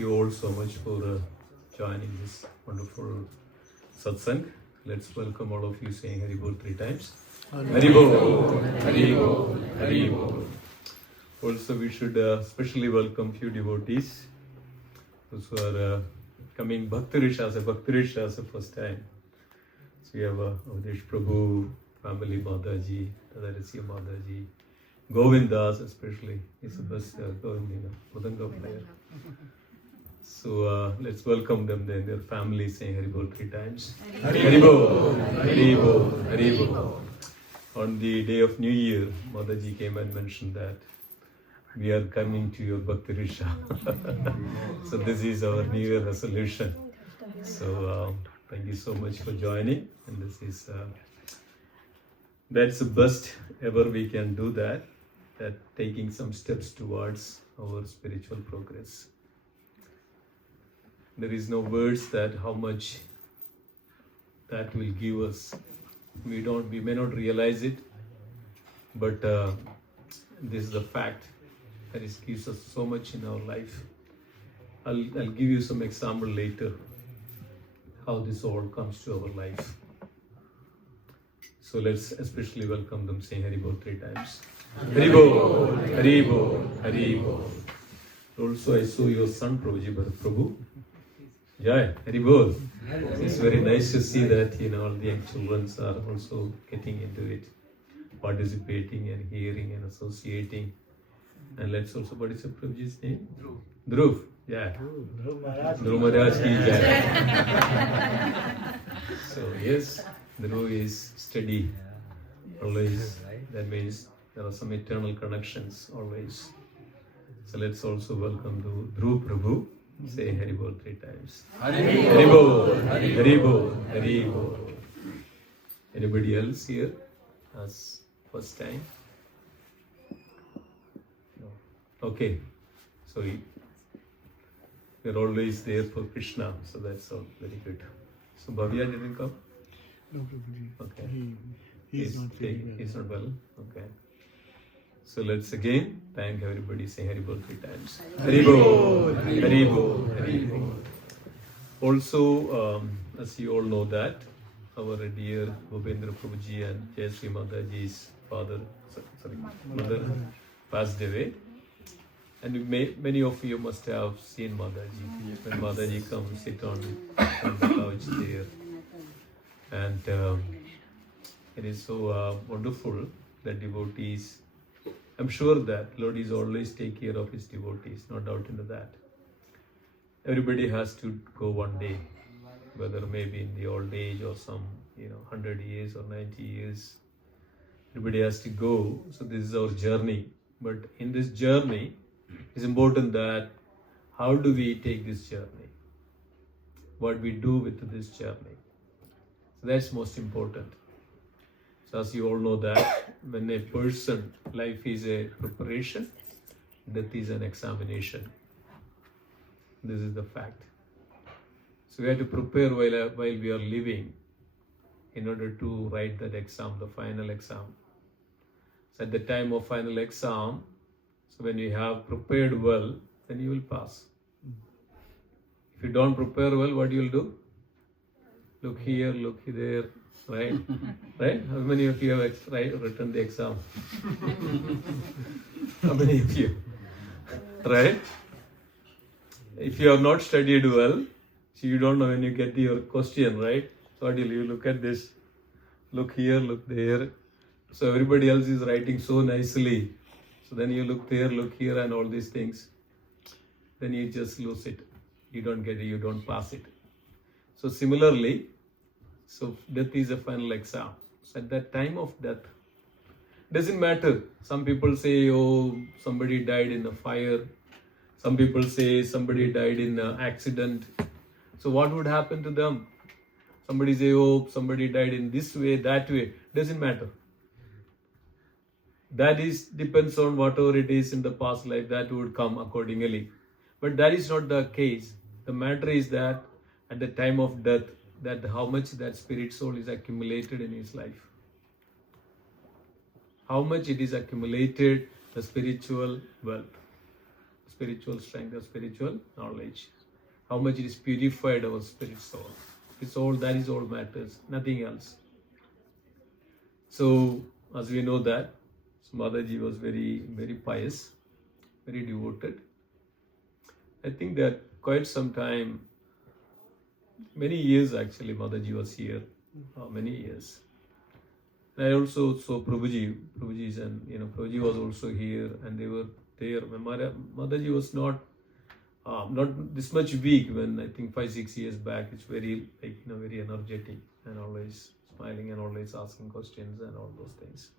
you all so much for joining this wonderful satsang. Let's welcome all of you saying Hare Bol 3 times. Hare Bol, Hare Bol, Hare Bol. Also, we should especially welcome few devotees those who are coming Bhaktarish as a first time. So we have Avdesh Prabhu, family Mataji, Tadarasya Mataji, Govindas especially. He's the best Govind, Mudanga player. So let's welcome them and their families saying Hare Bol 3 times. Hare Bol, Hare Bol, Hare Bol. On the day of New Year, Mataji came and mentioned that we are coming to your Bhakti Risha. So this is our New Year resolution. So thank you so much for joining. And this is that's the best ever we can do that taking some steps towards our spiritual progress. There is no words that how much that will give us. We may not realize it, but this is the fact that it gives us so much in our life. I'll give you some example later how this all comes to our life. So let's especially welcome them saying Hare Bol 3 times. Hare Bol, Hare Bol, Hare Bol. Also I saw your son Prabhuji Prabhu. Jai, Hare Bol. It's very nice to see that all the young children are also getting into it, participating and hearing and associating. And let's also, what is the Prabhuji's name? Dhruv. Yeah. Dhruv Maharaj ki jai. So yes, Dhruv is steady. Always. That means there are some eternal connections always. So let's also welcome Dhruv Prabhu. Say Hare Bol 3 times. Hare Bol, Hare Bol, Hare Bol. Anybody else here as first time? No. Okay. So we're always there for Krishna. So that's all very good. So Bhavya didn't come? No, Prabhuji. Okay. He's not feeling well. He's not well. Okay. So let's again thank everybody. Say Hare Bol 3 times. Hare Bol, Hare Bol, Hare Bol. Also, as you all know that our dear Gopendra Prabhuji and Jayasri Mataji's mother passed away. And many of you must have seen Mataji. When Mataji comes, sit on the couch there. And it is so wonderful that devotees, I'm sure that Lord is always take care of his devotees, no doubt into that. Everybody has to go one day, whether maybe in the old age or some 100 years or 90 years. Everybody has to go. So this is our journey. But in this journey, it's important that how do we take this journey? What we do with this journey. So that's most important. So as you all know that when a person, life is a preparation, death is an examination. This is the fact. So we have to prepare while we are living in order to write that exam, the final exam. So at the time of final exam, so when you have prepared well, then you will pass. If you don't prepare well, what you will do? Look here, look there, right? Right? How many of you have written the exam? How many of you? Right? If you have not studied well, so you don't know when you get your question, right? So what do you look at this? Look here, look there. So everybody else is writing so nicely. So then you look there, look here and all these things. Then you just lose it. You don't get it, you don't pass it. So similarly, so death is a final exam. So at that time of death, doesn't matter. Some people say, oh, somebody died in a fire. Some people say somebody died in an accident. So what would happen to them? Somebody say, oh, somebody died in this way, that way. Doesn't matter. That depends on whatever it is in the past life, that would come accordingly. But that is not the case. The matter is that at the time of death, that how much that spirit soul is accumulated in his life. How much it is accumulated, the spiritual wealth. spiritual strength, or spiritual knowledge. How much it is purified our spirit soul. It's all, that is all matters, nothing else. So, as we know that, Mataji was very, very pious, very devoted. I think that quite some time, many years actually, Mataji was here, many years. And I also saw Prabhuji, Prabhuji was also here, and they were there. Mataji was not this much weak when I think 5-6 years back. It's very very energetic and always smiling and always asking questions and all those things.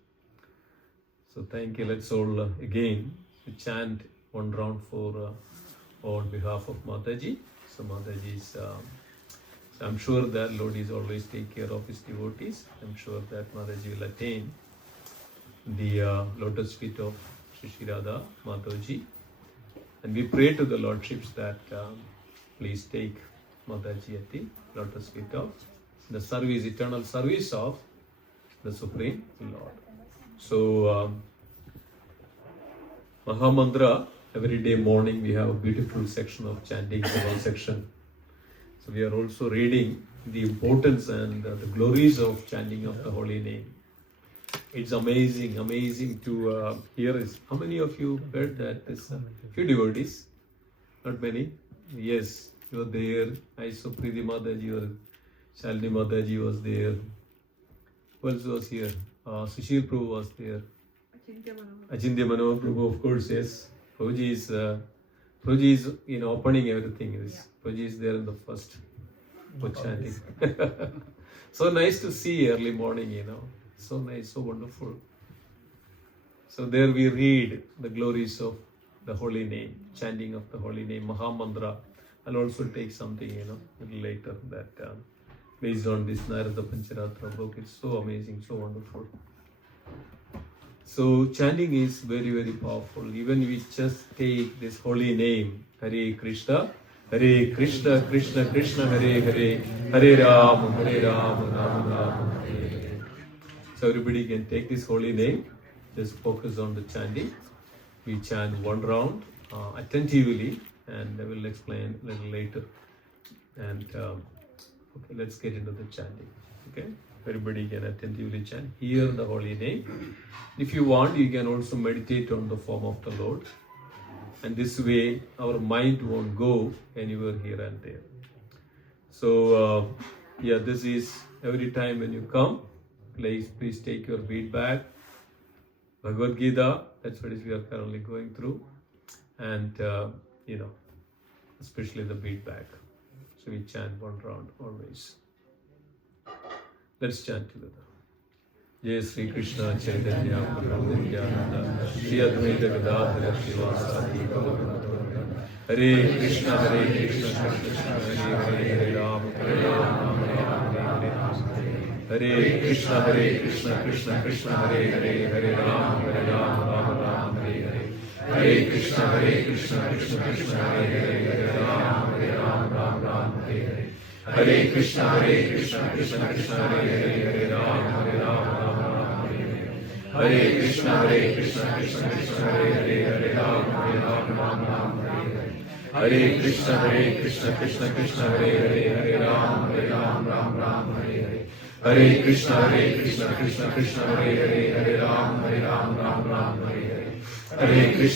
So thank you. Let's all again chant one round for on behalf of Mataji. So Mataji's. So I'm sure that Lord is always take care of his devotees. I'm sure that Mataji will attain the lotus feet of Shri Radha Mataji. And we pray to the Lordships that please take Mataji at the lotus feet of the service, eternal service of the Supreme Lord. So, Mahamantra, every day morning we have a beautiful section of chanting, one section. So we are also reading the importance and the glories of chanting of the holy name. It's amazing to hear this. How many of you heard that? This few devotees, not many. Yes, you were there. I saw Preeti Mataji or Shalini Mataji was there. Who else was here? Sushil Prabhu was there. Achintya Manohar Prabhu, of course, yes. Prabhuji is opening everything. Yes. Prabhuji is there in the first for chanting. So nice to see early morning, So nice, so wonderful. So there we read the glories of the holy name, chanting of the holy name, Mahamantra. I'll also take something, a little later that based on this Narada Pancharatra book. It's so amazing, so wonderful. So chanting is very, very powerful. Even we just take this holy name, Hare Krishna, Krishna Krishna, Hare Hare, Hare Rama, Rama Rama, Hare Hare. So everybody can take this holy name, just focus on the chanting. We chant one round attentively, and I will explain a little later. And okay, let's get into the chanting. Okay, everybody can attentively chant. Hear the holy name. If you want, you can also meditate on the form of the Lord. And this way, our mind won't go anywhere here and there. So, this is every time when you come, please take your bead back. Bhagavad Gita, that's what we are currently going through. And, especially the bead back. So we chant one round always. Let's chant together. Jai Sri Krishna Chaitanya Prabhu Nityananda Shri Advaita Gadadhara Srivasadi Hare Krishna Krishna Hare Hare Hare Rama Hare Rama Hare Krishna Krishna Krishna Hare Hare Hare Rama Rama Hare Hare Hare Krishna Krishna Krishna Hare Hare Hare Rama Rama Hare Hare Hare Krishna Krishna Krishna Hare Hare Hare Rama Hare Krishna Krishna Krishna Hare Hare Hare Rama Hare Krishna Krishna Krishna Hare Hare Hare Rama Hare Krishna Krishna Krishna Hare Hare Hare Rama Hare Krishna Krishna Krishna Hare Hare Hare Rama Hare Krishna Krishna Krishna Hare Hare Hare Rama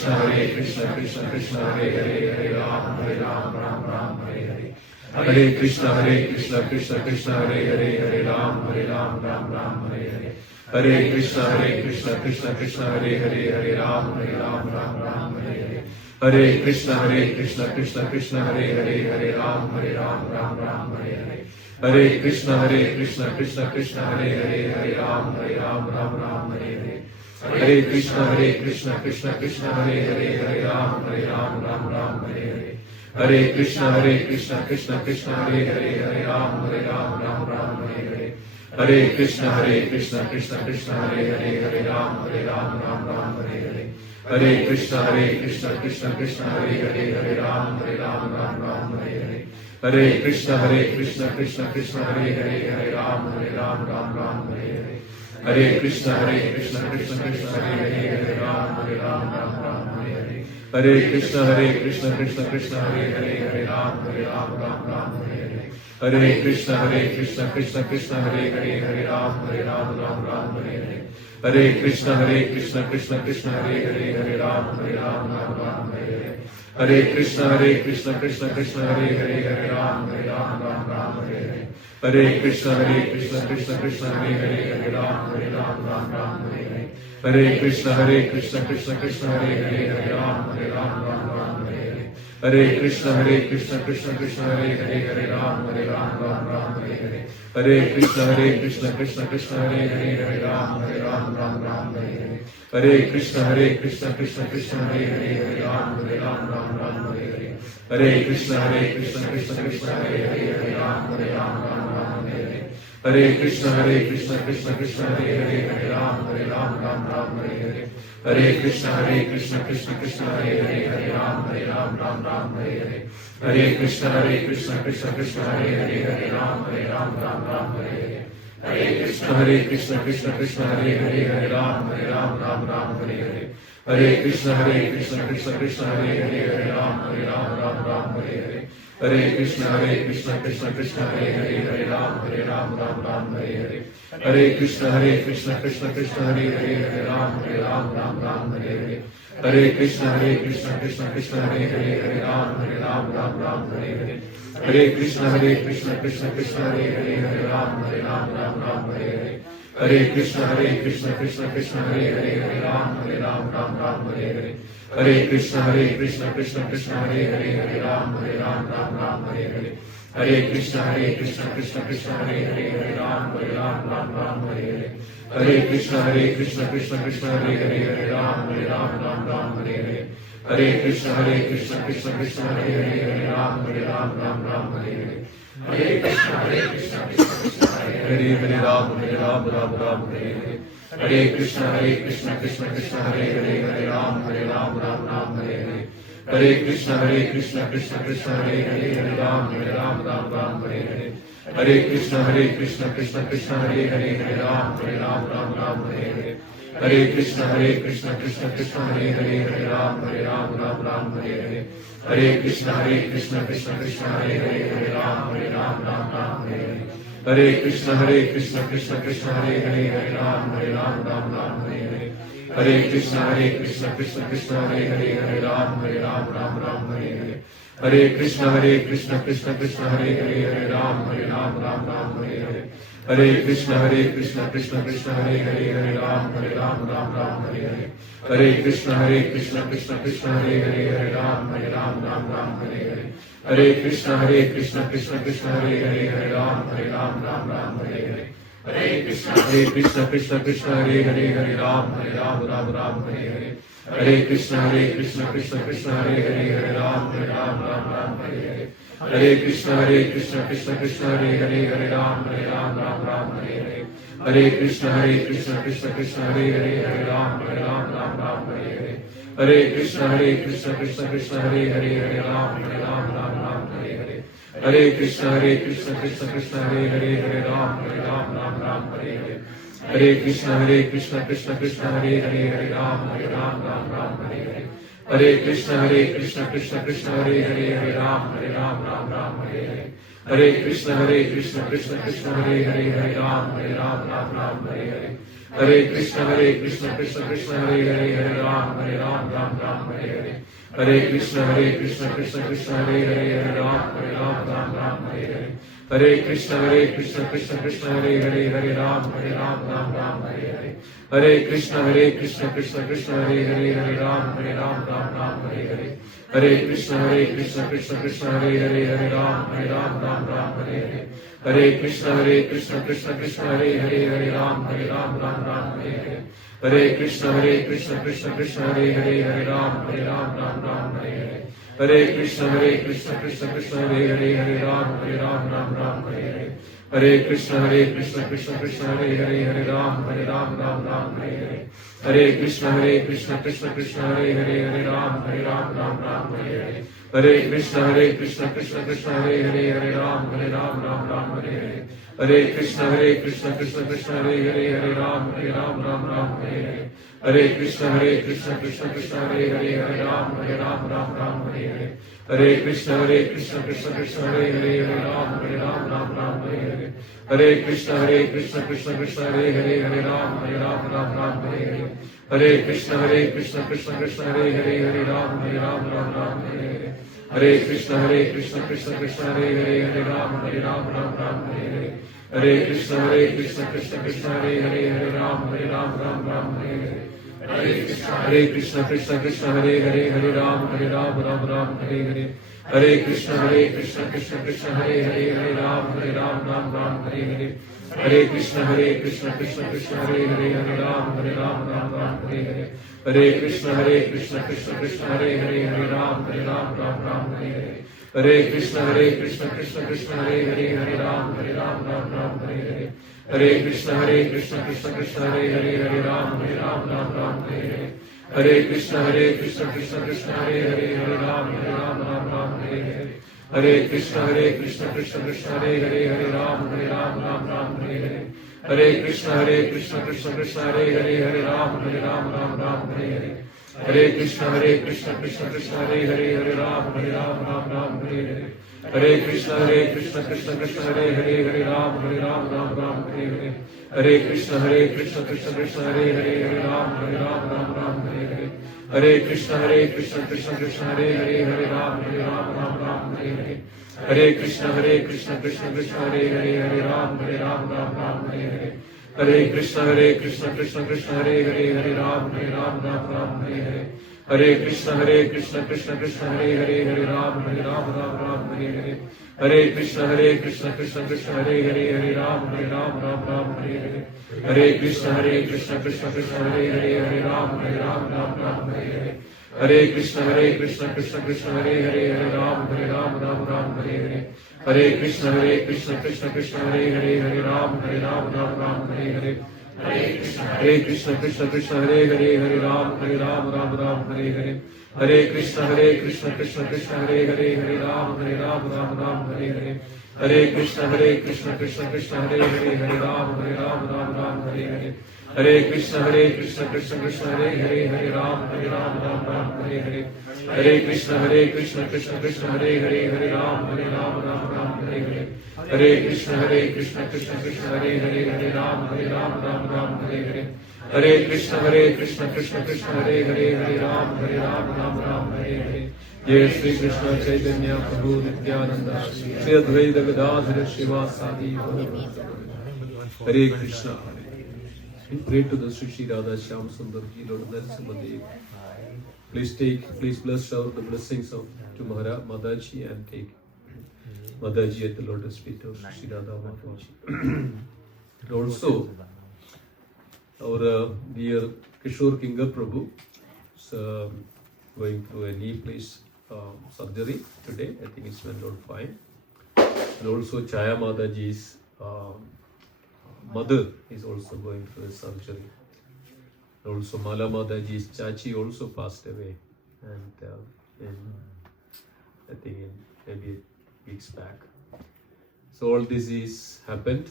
Hare Krishna Krishna Krishna Hare Hare Hare Rama Hare Krishna Krishna Krishna Hare Hare Hare Rama Hare Krishna Krishna Krishna Hare Hare Hare Rama Hare Krishna Krishna Krishna Hare Hare Hare Rama Hare Krishna Krishna Krishna Hare Hare Hare Rama Hare Krishna Krishna Krishna Hare Hare Hare Rama Hare Krishna Krishna Krishna Hare Hare Hare Rama Hare Krishna Krishna Krishna Hare Hare Hare Rama Hare Krishna Krishna Krishna Hare Hare Hare Rama Hare Krishna Krishna Krishna Hare Hare Hare Rama Hare Krishna Krishna Krishna Hare Hare, Hare Ram Ram Ram Hare Hare. Hare Krishna Krishna Krishna Hare Hare, Hare Ram Ram Ram Hare Hare. Hare Krishna Krishna Krishna Hare Hare, Hare Ram Ram Ram Hare Hare. Hare Krishna Krishna Krishna Hare Hare, Hare Ram Ram Ram Hare Hare. Hare Krishna Krishna Krishna Hare Hare, Hare Ram Ram Ram Hare Hare. Hare Krishna Krishna Krishna Hare Hare, Hare Ram Ram Ram Hare Hare. Hare Krishna Krishna Krishna Hare Hare, Hare Ram Ram Ram Hare Hare. Hare Krishna Krishna Krishna Hare Hare, Hare Ram Ram Ram Hare Hare. Hare Krishna Krishna Krishna Hare Hare, Hare Ram Ram Ram Hare Hare. Hare Krishna Krishna Krishna Hare Hare, Hare Ram Ram Ram Hare Hare. Hare Krishna Krishna Krishna Hare Hare, Hare Ram Ram Ram Hare Hare. Hare Krishna Krishna Krishna Hare Hare, Hare Ram Ram Ram Hare Hare. Hare Krishna Krishna Krishna Hare Hare, Hare Ram Ram Ram Hare Hare. Hare Krishna Krishna Krishna Hare Hare, Hare Ram Ram Hare Hare. Hare Krishna Krishna Krishna Hare Hare, Hare Ram Ram Hare Hare. Hare Krishna Krishna Krishna Hare Hare, Hare Ram Ram Hare Hare. Hare Krishna Krishna Krishna Hare Hare, Hare Ram Ram Hare Hare. Hare Krishna Krishna Krishna Hare Hare, Hare Ram Ram Hare Hare. Hare Krishna Krishna Krishna Hare Hare, Hare Ram Ram Hare Hare. Hare Krishna Krishna Krishna Hare Hare, Hare Ram Ram Hare Hare. Hare Krishna Krishna Krishna Hare Hare, Hare Ram Ram Hare Hare. Hare Krishna Krishna Krishna Hare Hare, Hare Ram Ram Hare Hare. Hare Krishna Krishna Krishna Hare Hare, Hare Ram Ram Hare Hare. Hare Krishna Krishna Krishna Hare Hare, Hare Ram Ram Hare Hare. Hare Krishna Krishna Krishna Hare Hare, Hare Ram Ram Hare Hare. Hare Krishna Krishna Krishna Hare Hare, Hare Ram Ram Hare Hare. Hare Krishna Krishna Krishna Hare Hare, Hare Ram Ram Hare Hare. Hare Krishna Krishna Krishna Hare Hare, Hare Ram Ram Hare Hare. Hare Krishna Krishna Krishna Hare Hare, Hare Ram Ram Hare Hare. Hare Krishna Krishna Krishna Hare Hare, Hare Ram Ram Hare Hare. Hare Krishna Krishna Krishna Hare Hare, Hare Ram Ram Hare Hare. Hare Krishna Krishna Krishna Hare Hare, Hare Ram Ram Hare Hare. Hare Krishna Krishna Krishna Hare Hare, Hare Ram Ram Hare Hare. Hare Krishna Krishna Krishna Hare Hare, Hare Ram Ram Hare Hare. Hare Krishna Krishna Krishna Hare Hare, Hare Ram Ram Hare Hare. Hare Krishna Krishna Krishna Hare Hare, Hare Ram Ram Hare Hare. Hare Krishna Krishna Krishna Hare Hare, Hare Ram Ram Hare Hare. Hare Krishna Krishna Krishna Hare Hare, Hare Ram Ram Hare Hare. Hare Krishna Krishna Krishna Hare Hare, Hare Ram Ram Hare Hare. Hare Krishna Krishna Krishna Hare Hare, Hare Ram Ram Hare Hare. Hare Krishna Krishna Krishna Hare Hare, Hare Ram Ram Hare Hare. Hare Krishna Krishna Krishna Hare Hare, Hare Ram Ram Hare Hare. Hare Krishna Krishna Krishna Hare Hare, Hare Ram Ram Hare Hare. Hare Krishna Krishna Krishna Hare Hare, Hare Ram Ram Hare Hare. Hare Krishna Krishna Krishna Hare Hare, Hare Ram Ram Hare Hare. Hare Krishna Krishna Krishna Hare Hare, Hare Ram Ram Hare Hare. Hare Krishna Krishna Krishna Hare Hare, Hare Ram Ram Hare Hare. Hare Krishna Krishna Krishna Hare Hare, Hare Ram Ram Hare Hare. Hare Krishna Krishna Krishna Hare Hare, Hare Ram Ram Hare Hare. Hare Krishna Krishna Krishna Hare Hare, Hare Ram Ram Hare Hare. Hare Krishna Krishna Krishna Hare Hare, Hare Ram Ram Hare Hare. Hare Krishna Krishna Krishna Hare Hare, Hare Ram Ram Hare Hare. Hare Krishna Krishna Krishna Hare Hare, Hare Ram Ram Hare Hare. Hare Krishna Krishna Krishna Hare Hare, Hare Ram Ram Hare Hare. Hare Krishna Krishna Krishna Hare Hare, Hare Ram Ram Hare Hare. Hare Krishna Krishna Krishna Hare Hare, Hare Ram Ram Hare Hare. Hare Krishna Krishna Krishna Hare Hare, Hare Ram Ram Hare Hare. Hare Krishna Krishna Krishna Hare Hare, Hare Ram Ram Ram Hare Hare. Hare Krishna Krishna Krishna Hare Hare, Hare Ram Ram Hare Hare. Hare Krishna Krishna Krishna Hare Hare, Hare Ram Ram Hare Hare. Hare Krishna Krishna Krishna Hare Hare, Hare Ram Ram Hare Hare. Hare Krishna Krishna Krishna Hare Hare, Hare Ram Ram Hare Hare. Hare Krishna Krishna Hare Hare, Hare Ram Ram Hare Hare. Hare Krishna Krishna Hare Hare, Hare Ram Ram Hare Hare. Hare Krishna Krishna Hare Hare, Hare Ram Ram Hare Hare. Hare Krishna Krishna Hare Hare, Hare Ram Ram Hare Hare. Hare Krishna Krishna Hare Hare, Hare Ram Ram Hare Hare. Hare Krishna Krishna Hare Hare, Hare Ram Ram Hare Hare. Hare Krishna Krishna Hare Hare, Hare Ram Ram Hare Hare. Hare Krishna Krishna Hare Hare, Hare Ram Ram Hare Hare. Hare Krishna Krishna Hare Hare, Hare Ram Ram Hare Hare. Hare Krishna Krishna Hare Hare, Hare Ram Ram Hare Hare. Hare Krishna Krishna Hare Hare, Hare Ram Ram Hare Hare. Hare Krishna Krishna Hare Hare, Hare Ram Ram Hare Hare. Hare Krishna Krishna Hare Hare, Hare Ram Ram Hare Hare. Hare Krishna Krishna Hare Hare, Hare Ram Ram Hare Hare. Hare Krishna Krishna Hare Hare, Hare Ram Ram Hare Hare. Hare Krishna Krishna Hare Hare, Hare Ram Ram Hare Hare. Hare Krishna Krishna Hare Hare, Hare Ram Ram Hare Hare. Hare Krishna Krishna Hare Hare, Hare Ram Ram Hare Hare. Hare Krishna Krishna Hare Hare, Hare Ram Ram Hare Hare. Hare Krishna Krishna Hare Hare, Hare Ram Ram Hare Hare. Hare Krishna Krishna Hare Hare, Hare Ram Ram Hare Hare. Hare Krishna Hare Hare, Hare Ram Hare Hare. Hare Krishna Krishna Hare Hare, Hare Ram Hare Hare. Hare Krishna Krishna Hare Hare, Hare Ram Hare Hare. Hare Krishna Krishna Hare Hare, Hare Ram Hare Hare. Hare Krishna Krishna Hare Hare, Hare Ram Hare Hare. Hare Krishna Krishna Hare Hare, Hare Ram Hare Hare. Hare Krishna Krishna Hare Hare, Hare Ram Hare Hare. Jai Shri Krishna Chaitanya Prabhu Nityananda Shri Advaita Gadadhara Shivasadi. Hare Krishna. We pray to the Sri Sri Radha Shyam Sundar Ji, Lord Narasimha. Please bless the blessings of to Mataji and take Mataji at the lotus feet of Sri Radha Mataji. And also, our dear Kishore Kinga Prabhu is going through a knee place surgery today. I think it's went out fine. And also Chaya Mataji's mother is also going through a surgery. And also Mala Mataji's Chachi also passed away, and I think in maybe weeks back. So all this is happened.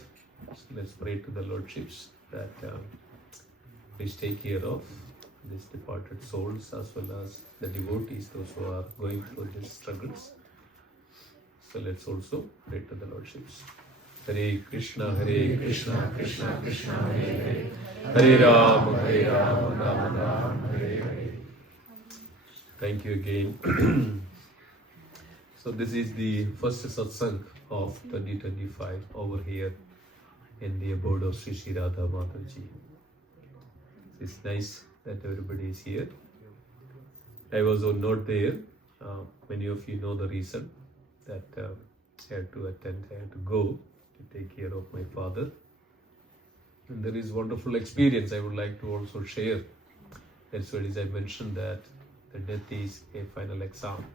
So let's pray to the Lordships that please take care of these departed souls as well as the devotees, those who are going through these struggles. So let's also pray to the Lordships. Hare Krishna, Krishna Krishna, Hare Hare, Hare Rama, Rama Rama, Hare Hare. Thank you again. So this is the first satsang of 2025 over here in the abode of Sri Sri Radha Mataji. It's nice that everybody is here. I was not there. Many of you know the reason that I had to attend, I had to go to take care of my father. And there is wonderful experience I would like to also share. That's why I mentioned that the death is a final exam.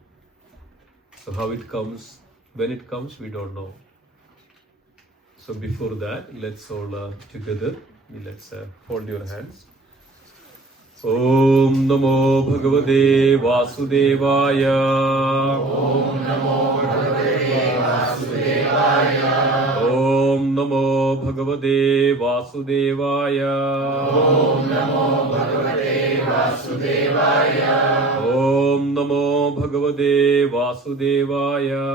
So how it comes, when it comes, we don't know. So before that, let's all together, let's hold your hands. Om Namo Bhagavate Vasudevaya. Om Namo Bhagavate Vasudevaya. Om Namo Bhagavate Vasudevaya. Om Namo Bhagavate Om Namo Bhagavate Vasudevaya.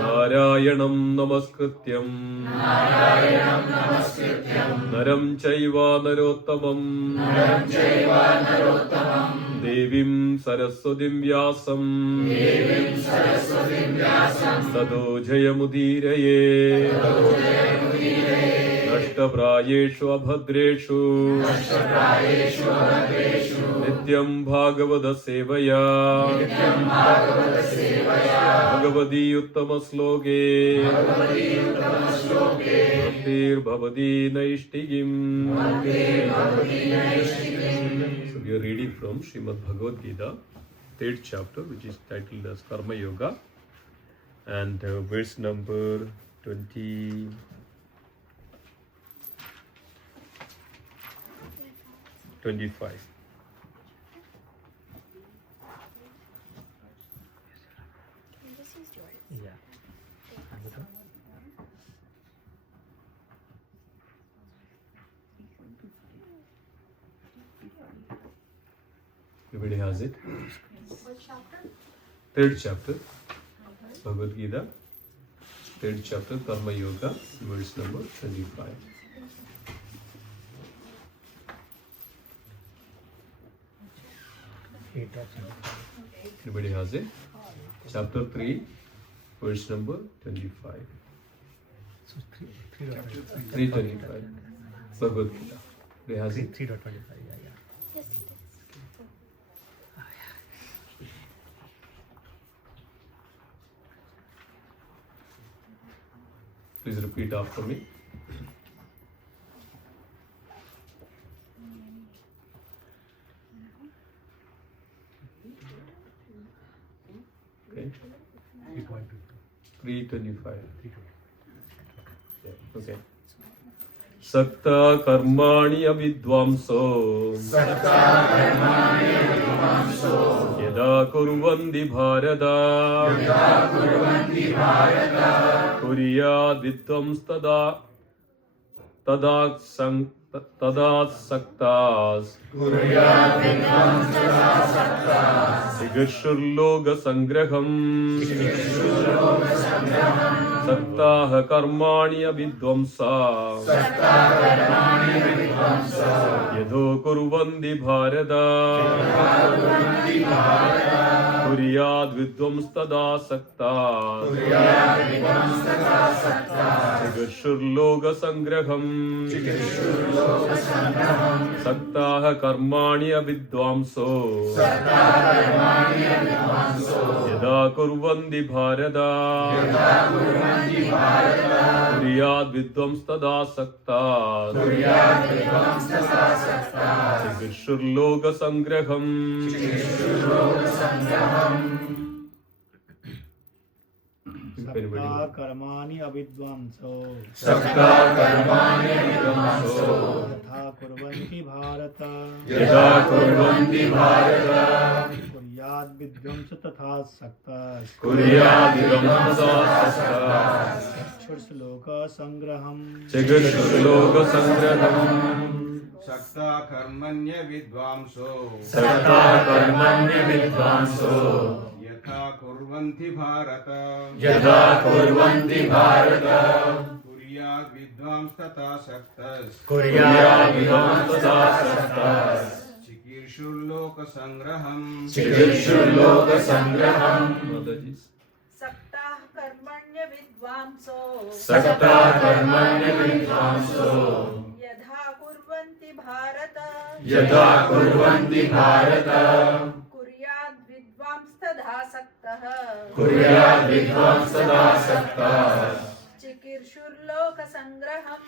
Narayanam Namaskrityam Naram Chaiva Narottamam Devim Saraswatim Vyasam Tado Jayamudiraye Nashtaprayeshu Abhadreshu Nityam Bhagavada Sevaya Bhagavadi Uttama Sloke Bhaktir Bhavadi Naishtigim. So we are reading from Srimad Bhagavad Gita, 3rd chapter, which is titled as Karma Yoga, and verse number 25. Yeah. Everybody has it? What chapter? 3rd chapter, Bhagavad Gita, 3rd chapter, Karma Yoga, verse number 25. Everybody has it? Chapter 3, verse number 25. So 3.25. 325. Bhagavad Gita. Everybody has it? 3.25. Yeah. Yes, Please repeat after me. Okay. 325. Yeah. Okay. Sakta karmani avidvamso yada kurvandi bharata kuriyad vidvams tada saktas Sigurshurloga sangraham Saktaha karmani avidvamsa Yadho kurvandi bharata Kuriyad vidvams tada saktas Sigurshurloga sangraham Saktaha karmani avidvamso Yada kurvandi bharata Kuriyad vidvams tada saktas Sigurshurloga sangraham. Sakta karmani avidvamso Yatha kurvanti bharata Kuryad vidvamsa tatha saktas Churshloka sangraham Sakta karmanya vidvamso Yatha kurvanti bharata Kuryad vidvams tata saktas Chikirshurloka sangraham Mataji's. Saktah karmanya vidvamso Yadha kurvanti bharata Kuryad vidvams tadha saktah Chikirshurloka sangraham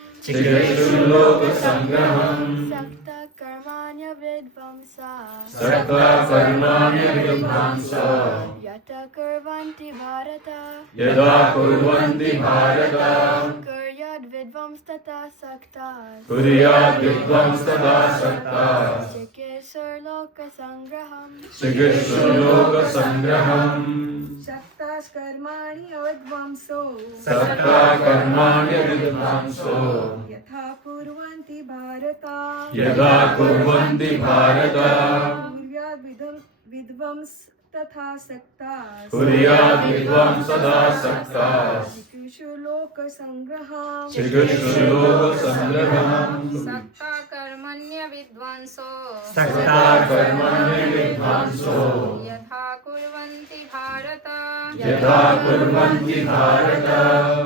Sakta karmanya vidvamsa Yata kurvanti bharata Kuryad vidvams tata saktas Chikirshurloka sangraham Saktas karmani avidvamso Yatha kurvanti भारता यदा कुर्वन्ति भारत विध्वंस तथा सक्ताः कुर्याद् विद्वांसदासक्ताः चिकीर्षु लोक संग्रहम् चिकीर्षुलोकसङ्ग्रहम् सक्ता कर्मण्य विद्वांसो सक्ता कर्मण्यविद्वांसो यथा कुर्वन्ति भारत यथा कुर्वन्ति भारत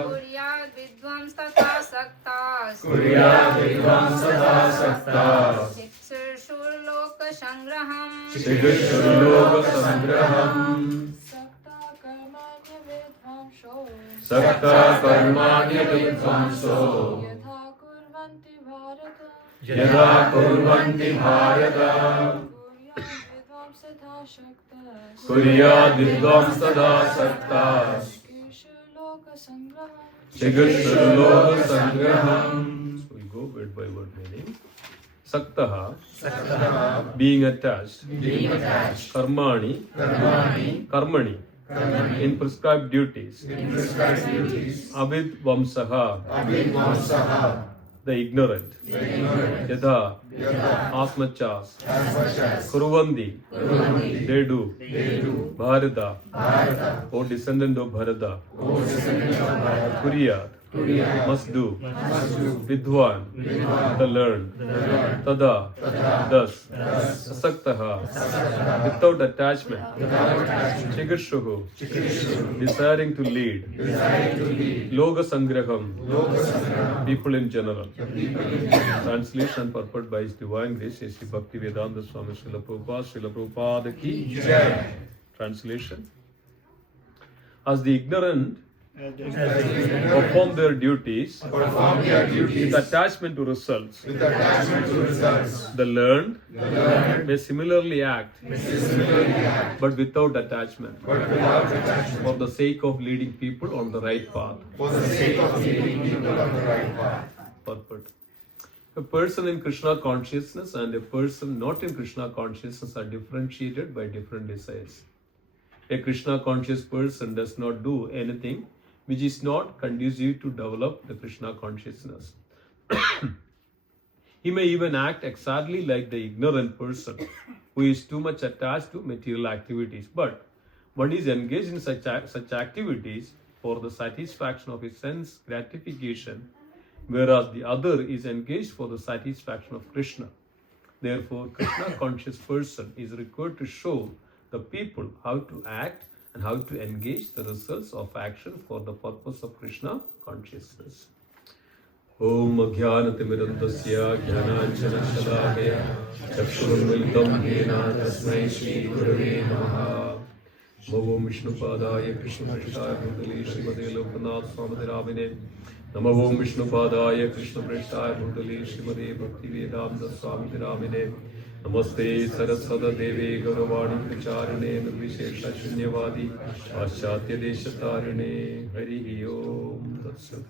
कुर्याद् विद्वांस्तथा सक्ताः कुर्याद् विद्वांसदासक्ताः चिकीर्षुर्लोकसङ्ग्रहम् चिकीर्षुलोकसङ्ग्रहम् सक्ता कर्माण्य विद्वांसो सक्ता कर्माण्यविद्वांसो यथा कुर्वन्ति भारत यदा कुर्वन्ति Bharat कुर्याद् विद्वांसदासक्ताः चिकीर्षुलोकसङ्ग्रहम्. So we go word by word meaning. Saktaha, being attached, karmani, karmani, in prescribed duties, avidvamsaha, the ignorant, yatha, as much as, kurvandi, they do, bharata, O descendant of Bharata, Kuriyat, must do, Vidwan, the learned, Tada, thus, Asaktaha, without attachment, Chikirshuhu, desiring to lead, Loga Sangraham, people in general. Translation and purport by His Divine Grace, Sri Bhaktivedanta Swami Srila Prabhupada ki Jai. Translation. As the ignorant perform their duties with attachment to results, the learned may similarly act but without attachment for the sake of leading people on the right path. Purport. A person in Krishna consciousness and a person not in Krishna consciousness are differentiated by different desires. A Krishna conscious person does not do anything which is not conducive to develop the Krishna consciousness. He may even act exactly like the ignorant person who is too much attached to material activities. But one is engaged in such activities for the satisfaction of his sense gratification, whereas the other is engaged for the satisfaction of Krishna. Therefore, Krishna conscious person is required to show the people how to act and how to engage the results of action for the purpose of Krishna consciousness. Om Ajnanatimidandasya Jnananjana Shalakaya Chakshurunmilitam Yena Tasmai Shri Gurave Namaha. Namo Vishnupadaya Krishna Prasthaya Bhutale Srimade Lokanath Swamati Ramine. Namo Vishnupadaya Krishna Prasthaya Bhutale Srimade Bhaktivedanta Swamiti Ramine. Namaste Saraswata Devi Gauravani Pracharine Nirvishesha Shunyavadi Paschatya Deshatarine. Hari Om Tatsat.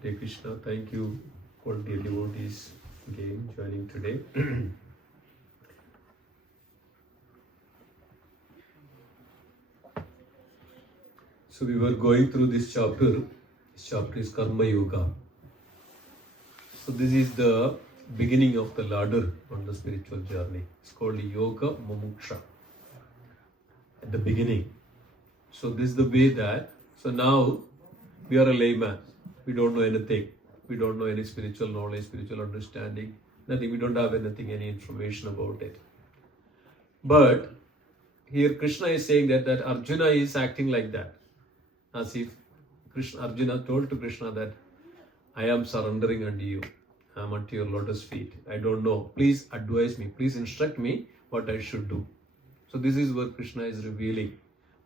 Hare Krishna, thank you for dear devotees again joining today. So we were going through this chapter. This chapter is Karma Yoga. So this is the beginning of the ladder on the spiritual journey. It's called Yoga Mumuksha. At the beginning. So this is the way that, so now we are a layman. We don't know anything. We don't know any spiritual knowledge, spiritual understanding, nothing. We don't have anything, any information about it. But here Krishna is saying that Arjuna is acting like that. As if Arjuna told to Krishna that I am surrendering unto you. I am at your lotus feet. I don't know. Please advise me. Please instruct me what I should do. So this is where Krishna is revealing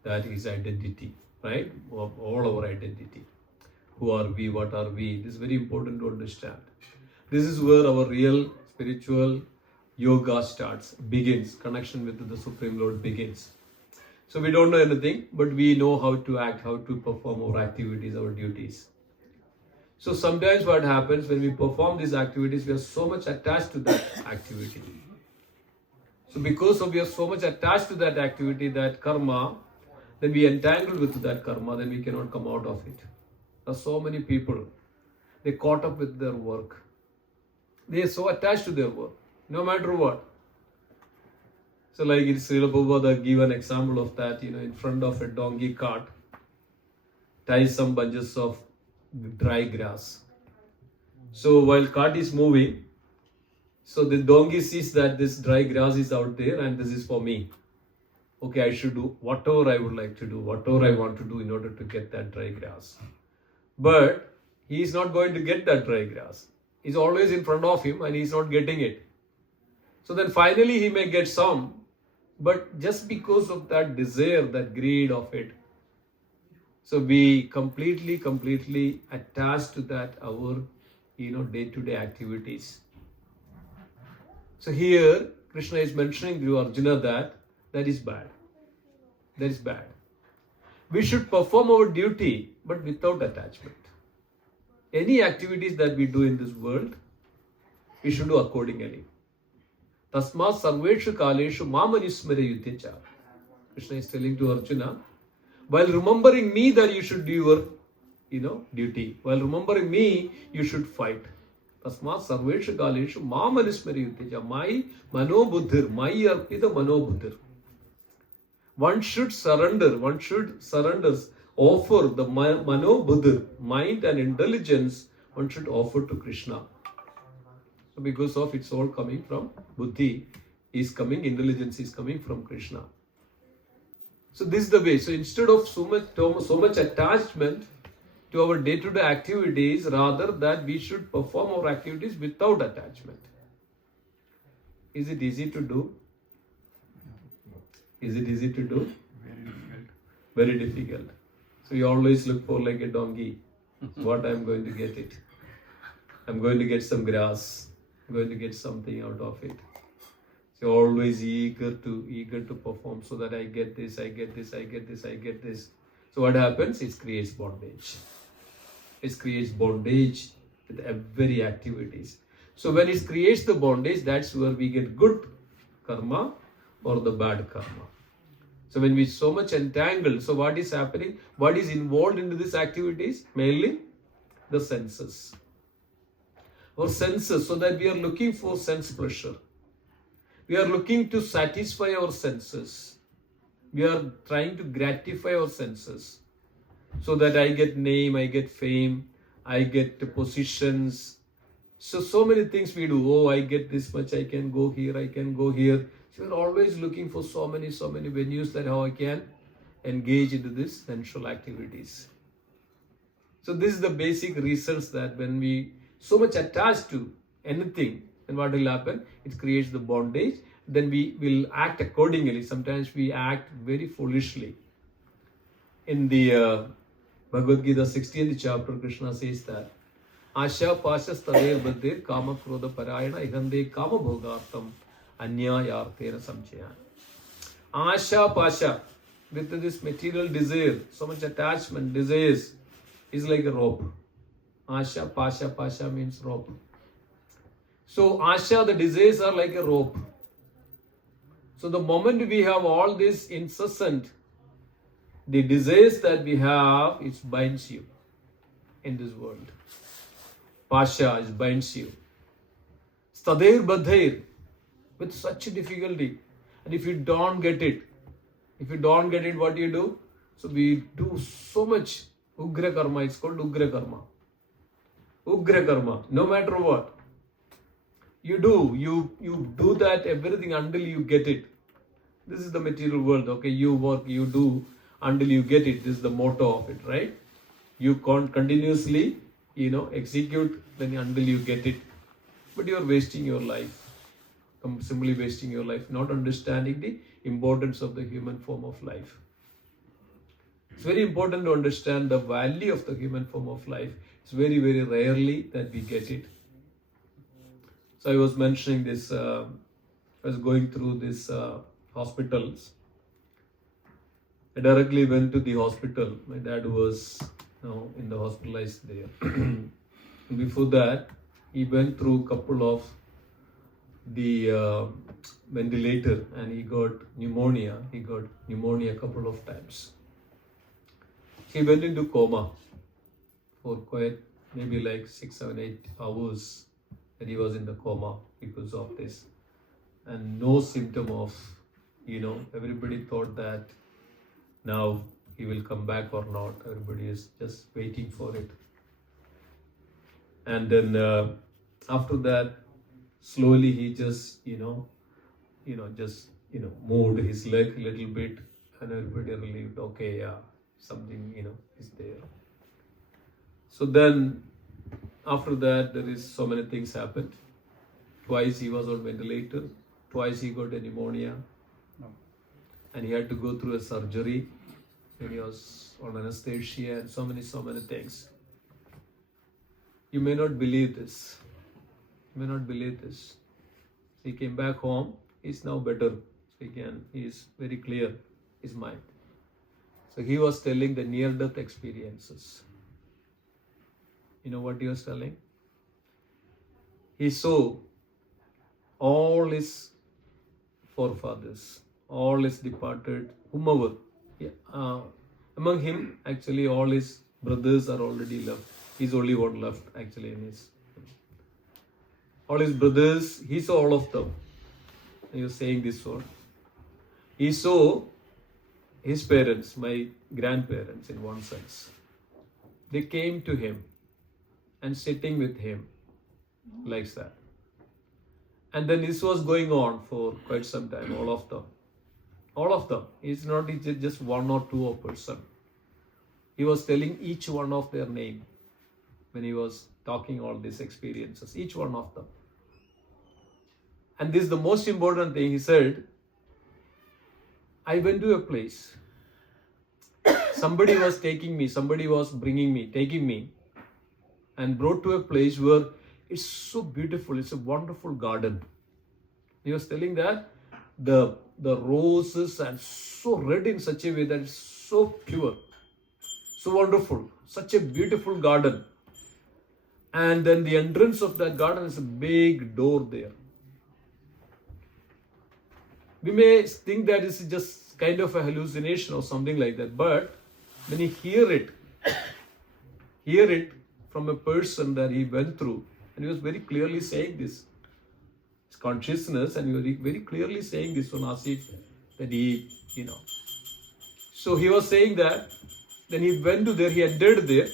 that his identity, right? Of all our identity. Who are we? What are we? This is very important to understand. This is where our real spiritual yoga starts, begins. Connection with the Supreme Lord begins. So we don't know anything, but we know how to act, how to perform our activities, our duties. So sometimes what happens when we perform these activities, we are so much attached to that activity. So because we are so much attached to that activity, that karma, then we entangled with that karma, then we cannot come out of it. There are so many people, they caught up with their work. They are so attached to their work, no matter what. So like it's Srila Prabhupada give an example of that, in front of a donkey cart, ties some bunches of dry grass. So while cart is moving, so the donkey sees that this dry grass is out there and this is for me. Okay, I should do whatever I would like to do, whatever I want to do in order to get that dry grass. But he is not going to get that dry grass. It's always in front of him and he's not getting it. So then finally he may get some, but just because of that desire, that greed of it, so we completely attached to that our day-to-day activities. So here Krishna is mentioning to Arjuna that is bad. That is bad. We should perform our duty but without attachment. Any activities that we do in this world, we should do accordingly. Tasma sarveshu kaleshu mamanusmara yuddhecha. Krishna is telling to Arjuna, while remembering me that you should do your duty. While remembering me, you should fight. Tasma sarveshu kaleshu mamanusmara yuddhecha. My manobuddhir, my arpita manobuddhir. One should surrender, offer the manobuddhir, mind and intelligence, one should offer to Krishna. So because of it's all coming from buddhi, intelligence is coming from Krishna. So this is the way. So instead of so much attachment to our day-to-day activities, rather that we should perform our activities without attachment. Is it easy to do? Is it easy to do? Very difficult. So you always look for like a donkey. What I'm going to get it? I'm going to get some grass. I'm going to get something out of it. So you're always eager to perform so that I get this. So what happens? It creates bondage. It creates bondage with every activities. So when it creates the bondage, that's where we get good karma or the bad karma. So when we so much entangled, so what is happening? What is involved into these activities? Mainly the senses. Our senses, so that we are looking for sense pleasure. We are looking to satisfy our senses. We are trying to gratify our senses. So that I get name, I get fame, I get positions. So many things we do. Oh, I get this much, I can go here, I can go here. So we're always looking for so many venues that how I can engage into this sensual activities. So this is the basic reasons that when we so much attached to anything, then what will happen? It creates the bondage. Then we will act accordingly. Sometimes we act very foolishly. In the Bhagavad Gita 16th chapter, Krishna says that Asha pasha stadir badir kama krodha parayana ihande kama bhogartam anyayartera samchayan. Asha pasha, with this material desire, so much attachment, desires, is like a rope. Asha, pasha means rope. So Asha, the desires are like a rope. So the moment we have all this incessant, the desires that we have, it binds you in this world. Pasha, it binds you. Stadir badhair, with such difficulty. And if you don't get it, what do you do? So we do so much ugra karma. It's called ugra karma. Ugra karma, no matter what. You do that everything until you get it. This is the material world, okay? You work, you do until you get it. This is the motto of it, right? You can't continuously, execute then until you get it. But you are wasting your life. Simply wasting your life, not understanding the importance of the human form of life. It's very important to understand the value of the human form of life. It's very rarely that we get it. So I was mentioning this, I was going through this hospitals. I directly went to the hospital. My dad was in the hospitalized there. Before that, he went through a couple of the ventilator and he got pneumonia. He got pneumonia a couple of times. He went into coma for quite maybe like 6, 7, 8 hours. that he was in the coma because of this. And no symptom of, everybody thought that now he will come back or not. Everybody is just waiting for it. And then after that, slowly he just, moved his leg a little bit, and everybody relieved. Okay, yeah, something, is there. So then, after that, there is so many things happened. Twice he was on ventilator. Twice he got a pneumonia. And he had to go through a surgery. And he was on anesthesia and so many things. You may not believe this. You may not believe this. He came back home. He's now better. He is very clear, his mind. So he was telling the near-death experiences. You know what he was telling? He saw all his forefathers, all his departed, whomever. Among him, actually, all his brothers are already left. He's only one left, actually, in his. All his brothers, he saw all of them. He was saying this word. He saw his parents, my grandparents, in one sense. They came to him and sitting with him, like that. And then this was going on for quite some time, all of them. All of them. It's not just one or two a person. He was telling each one of their name when he was talking all these experiences, each one of them. And this is the most important thing. He said, I went to a place. Somebody was taking me, somebody was taking me, and brought to a place where it's so beautiful, it's a wonderful garden. He was telling that the roses are so red in such a way that it's so pure, so wonderful, such a beautiful garden. And then the entrance of that garden is a big door there. We may think that it's just kind of a hallucination or something like that, but when you hear it from a person that he went through, and he was very clearly saying this, his consciousness, and he was very clearly saying this on Asif, that he, So he was saying that, then he went to there, he entered there.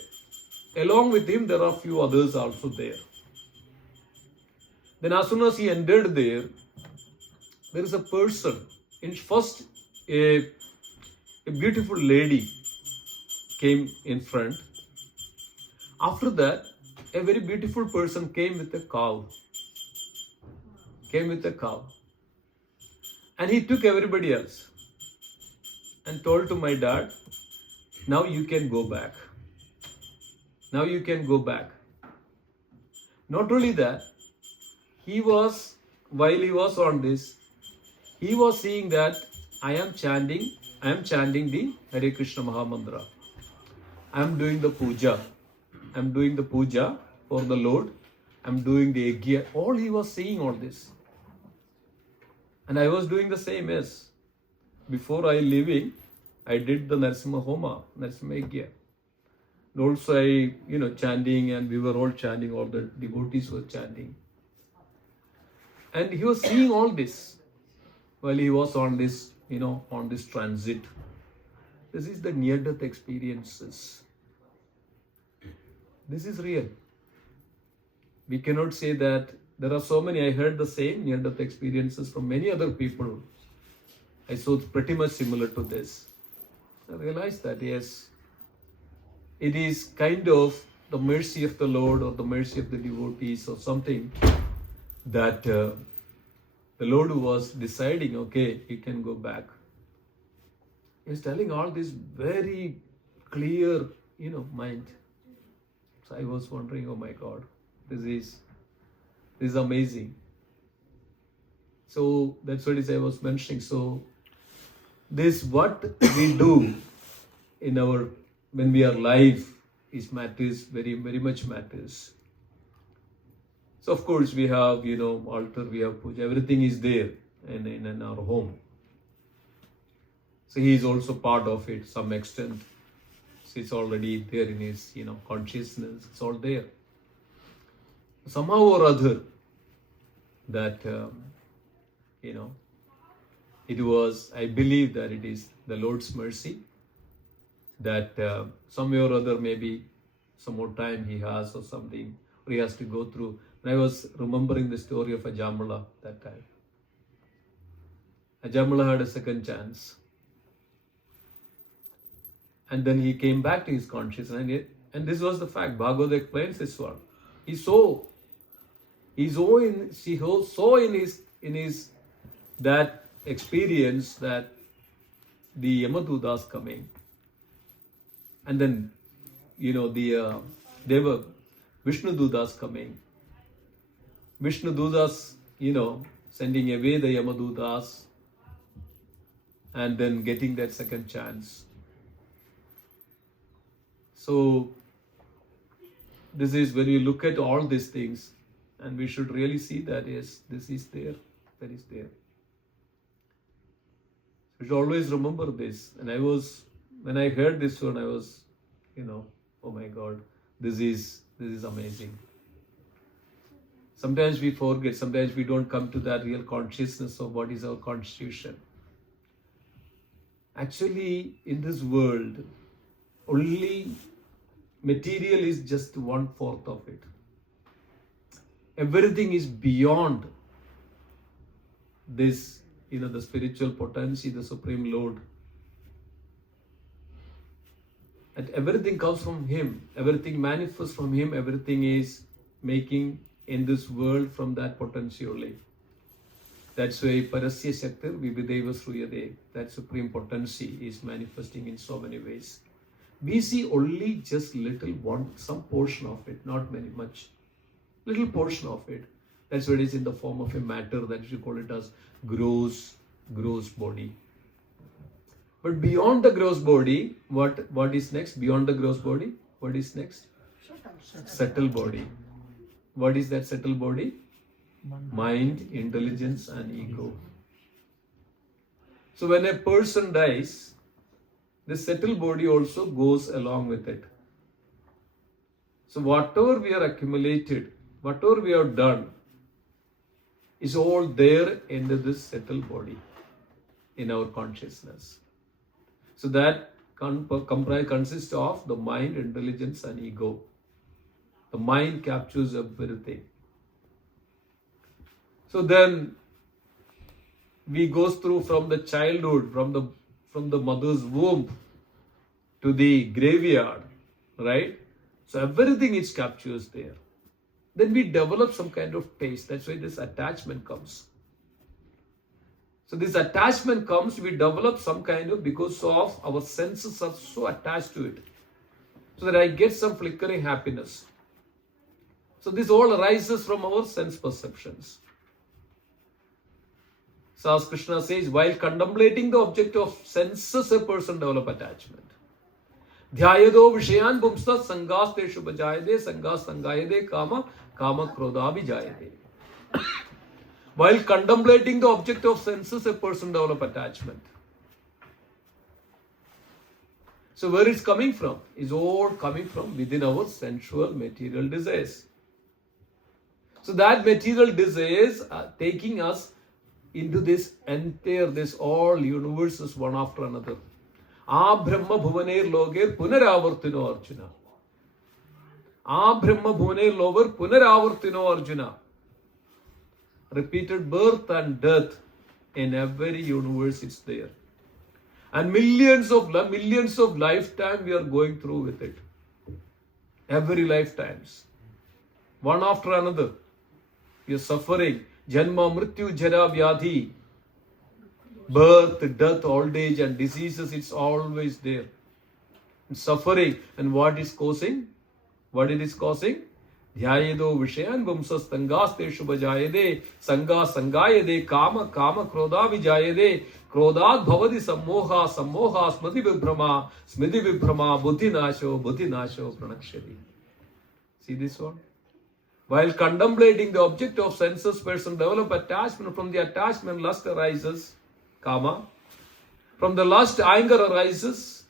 Along with him, there are few others also there. Then as soon as he entered there is a person. First, a beautiful lady came in front. After that, a very beautiful person came with a cow. And he took everybody else and told to my dad, now you can go back. Now you can go back. Not only that, while he was on this, he was seeing that I am chanting the Hare Krishna Mahamantra. I am doing the puja. I am doing the puja for the Lord. I am doing the yajna. All he was seeing all this. And I was doing the same as before I leaving, I did the Narasimha Homa, Narasimha Yajna. And also I, chanting, and we were all chanting, all the devotees were chanting. And he was seeing all this while he was on this, on this transit. This is the near-death experiences. This is real. We cannot say that there are so many. I heard the same near-death experiences from many other people. I saw it's pretty much similar to this. I realized that, yes, it is kind of the mercy of the Lord or the mercy of the devotees or something that the Lord was deciding, okay, you can go back. He was telling all this very clear, mind. So I was wondering, oh my God, this is amazing. So that's what I was mentioning. So this what we do when we are live matters, very, very much matters. So of course we have, altar, we have puja, everything is there in our home. So he is also part of it, some extent. So it's already there in his, consciousness, it's all there. Somehow or other, that, it was, I believe that it is the Lord's mercy that somewhere or other, maybe some more time he has or something, or he has to go through. And I was remembering the story of Ajamala that time. Ajamala had a second chance. And then he came back to his consciousness. And this was the fact. Bhagavad explains this one. He saw in his that experience that the Yamadutas coming. And then, they were Vishnu Dutas coming. Vishnu Dutas, sending away the Yamadutas and then getting that second chance. So, this is when you look at all these things, and we should really see that, yes, this is there, that is there. We should always remember this. And when I heard this one, I was, oh my God, this is amazing. Sometimes we forget, sometimes we don't come to that real consciousness of what is our constitution. Actually, in this world, only material is just 1/4 of it. Everything is beyond this, the spiritual potency, the Supreme Lord. And everything comes from Him. Everything manifests from Him. Everything is making in this world from that potency only. That's why Parasya Shaktir Vivideva Sruyade, that supreme potency is manifesting in so many ways. We see only just some portion of it, not very much. Little portion of it. That's why it is in the form of a matter that you call it as gross body. But beyond the gross body, what is next? Beyond the gross body, what is next? Subtle body. What is that subtle body? Mind, intelligence, and ego. So when a person dies, the subtle body also goes along with it. So whatever we are accumulated, whatever we have done, is all there in this subtle body, in our consciousness. So that consists of the mind, intelligence, and ego. The mind captures everything. So then we goes through from the childhood, from the mother's womb to the graveyard, right? So everything is captures there. Then we develop some kind of taste. That's why this attachment comes. So this attachment comes, we develop some kind of, because of our senses are so attached to it. So that I get some flickering happiness. So this all arises from our sense perceptions. So as Krishna says, while contemplating the object of senses, a person develop attachment. Dhyayado vishayan bhumstat sangashteshu bhajayade sangas sangayade kama krodha vijayade. While contemplating the object of senses, a person develop attachment. So where it's coming from? Is all coming from within our sensual material desires. So that material desires are taking us into this all universes one after another. Brahma bhuvaner loger punaravartino Arjuna. Brahma bhuvaner loger punaravartino Arjuna. Repeated birth and death in every universe is there. And millions of lifetimes we are going through with it. Every lifetimes. One after another. We are suffering. Janma, Mrityu, Jara, Vyadhi. Birth, death, old age and diseases, it's always there. Suffering. And what is causing? What it is causing? Dhyayedo vishayan vamsas tangasteshu bhajayade sanga sangayade kama krodha vijayade krodhat bhavati sammoha smriti vibhrama buddhi nasho pranakshati. See this one? While contemplating the object of senses, person develop attachment. From the attachment, lust arises, kama. From the lust, anger arises.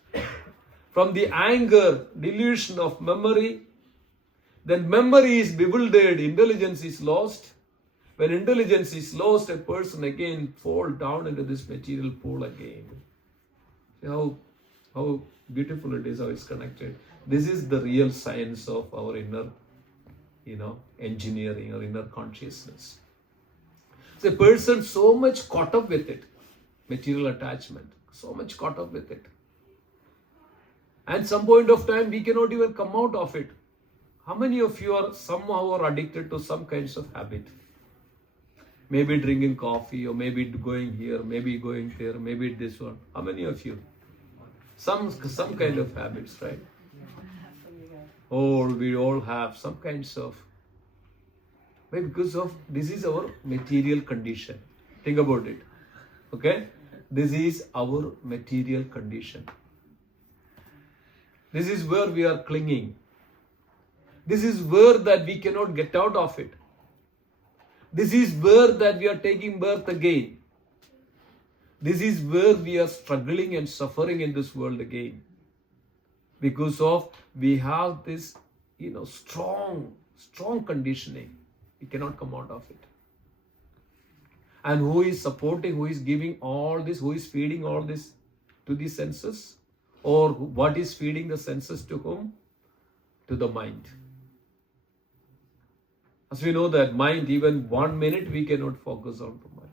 From the anger, delusion of memory. Then memory is bewildered, intelligence is lost. When intelligence is lost, a person again fall down into this material pool again. See how beautiful it is, how it's connected. This is the real science of our inner, engineering or inner consciousness. So a person so much caught up with it, material attachment, so much caught up with it. And some point of time, we cannot even come out of it. How many of you are somehow addicted to some kinds of habit? Maybe drinking coffee, or maybe going here, maybe going there, maybe this one. How many of you? Some kind of habits, right? Or we all have some kinds of. Why? Because of this is our material condition. Think about it. Okay? This is our material condition. This is where we are clinging. This is where that we cannot get out of it. This is where that we are taking birth again. This is where we are struggling and suffering in this world again. Because of we have this, strong conditioning. We cannot come out of it. And who is supporting, who is giving all this, who is feeding all this to the senses? Or what is feeding the senses to whom? To the mind. As we know that mind, even 1 minute we cannot focus on the mind.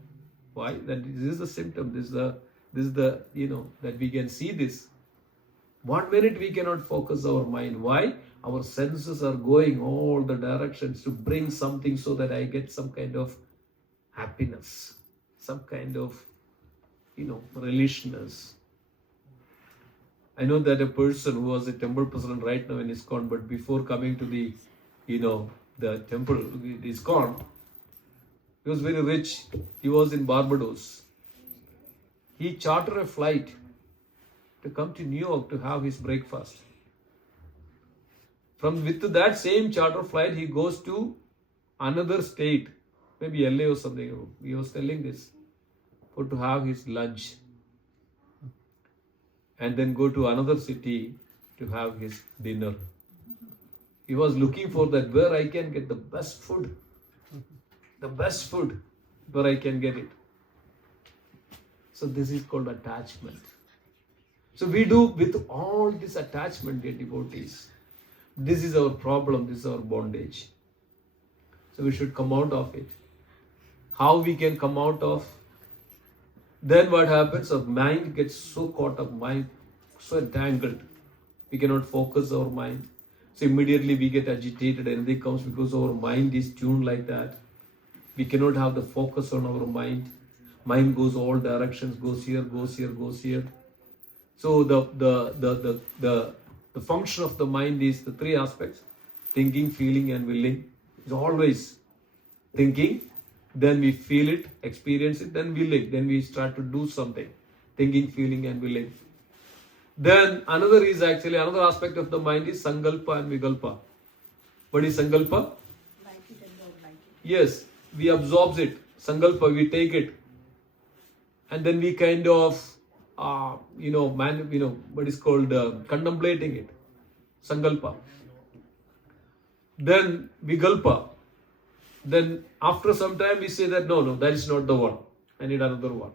Why? That this is the symptom. This is the that we can see this. 1 minute we cannot focus our mind. Why? Our senses are going all the directions to bring something so that I get some kind of happiness, some kind of, relishness. I know that a person who was a temple president right now in ISKCON, but before coming to the, the temple, ISKCON, he was very rich. He was in Barbados. He chartered a flight to come to New York to have his breakfast. With that same charter flight, he goes to another state, maybe LA or something. He was telling this, to have his lunch. And then go to another city to have his dinner. He was looking for that, where I can get the best food. The best food, where I can get it. So this is called attachment. So we do with all this attachment, dear devotees. This is our problem, this is our bondage. So we should come out of it. How we can come out of? Then what happens? Our mind gets so caught up, mind so entangled. We cannot focus our mind. So immediately we get agitated, and it comes because our mind is tuned like that. We cannot have the focus on our mind. Mind goes all directions, goes here, goes here, goes here. So the function of the mind is the three aspects: thinking, feeling, and willing. It's always thinking, then we feel it, experience it, then willing. Then we start to do something. Thinking, feeling, and willing. Then another aspect of the mind is sankalpa and vikalpa. What is sankalpa? Like it and don't like it. Yes, we absorb it. Sankalpa, we take it. And then we kind of, what is called contemplating it. Sankalpa. Then vikalpa. Then after some time we say that no, that is not the one. I need another one.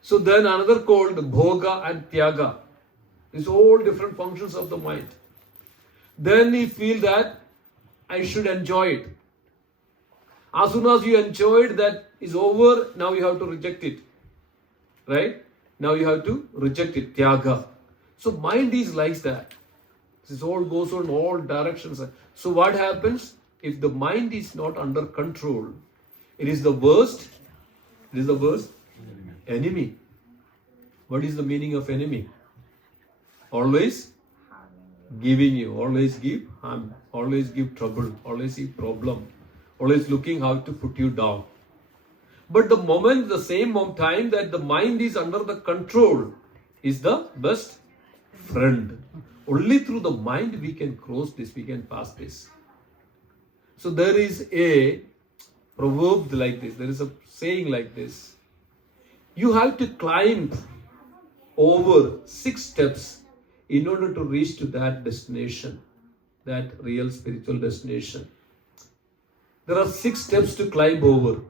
So then another called bhoga and tyaga. These all different functions of the mind. Then we feel that I should enjoy it. As soon as you enjoy it, that is over, now you have to reject it. Right? Now you have to reject it, tyaga. So mind is like that. This all goes on all directions. So what happens? If the mind is not under control, it is the worst. It is the worst enemy. What is the meaning of enemy? Always giving you, always give harm, always give trouble, always give problem, always looking how to put you down. But the same time that the mind is under the control is the best friend. Only through the mind we can cross this, we can pass this. So there is a proverb like this, there is a saying like this. You have to climb over 6 steps in order to reach to that destination, that real spiritual destination. There are 6 steps to climb over.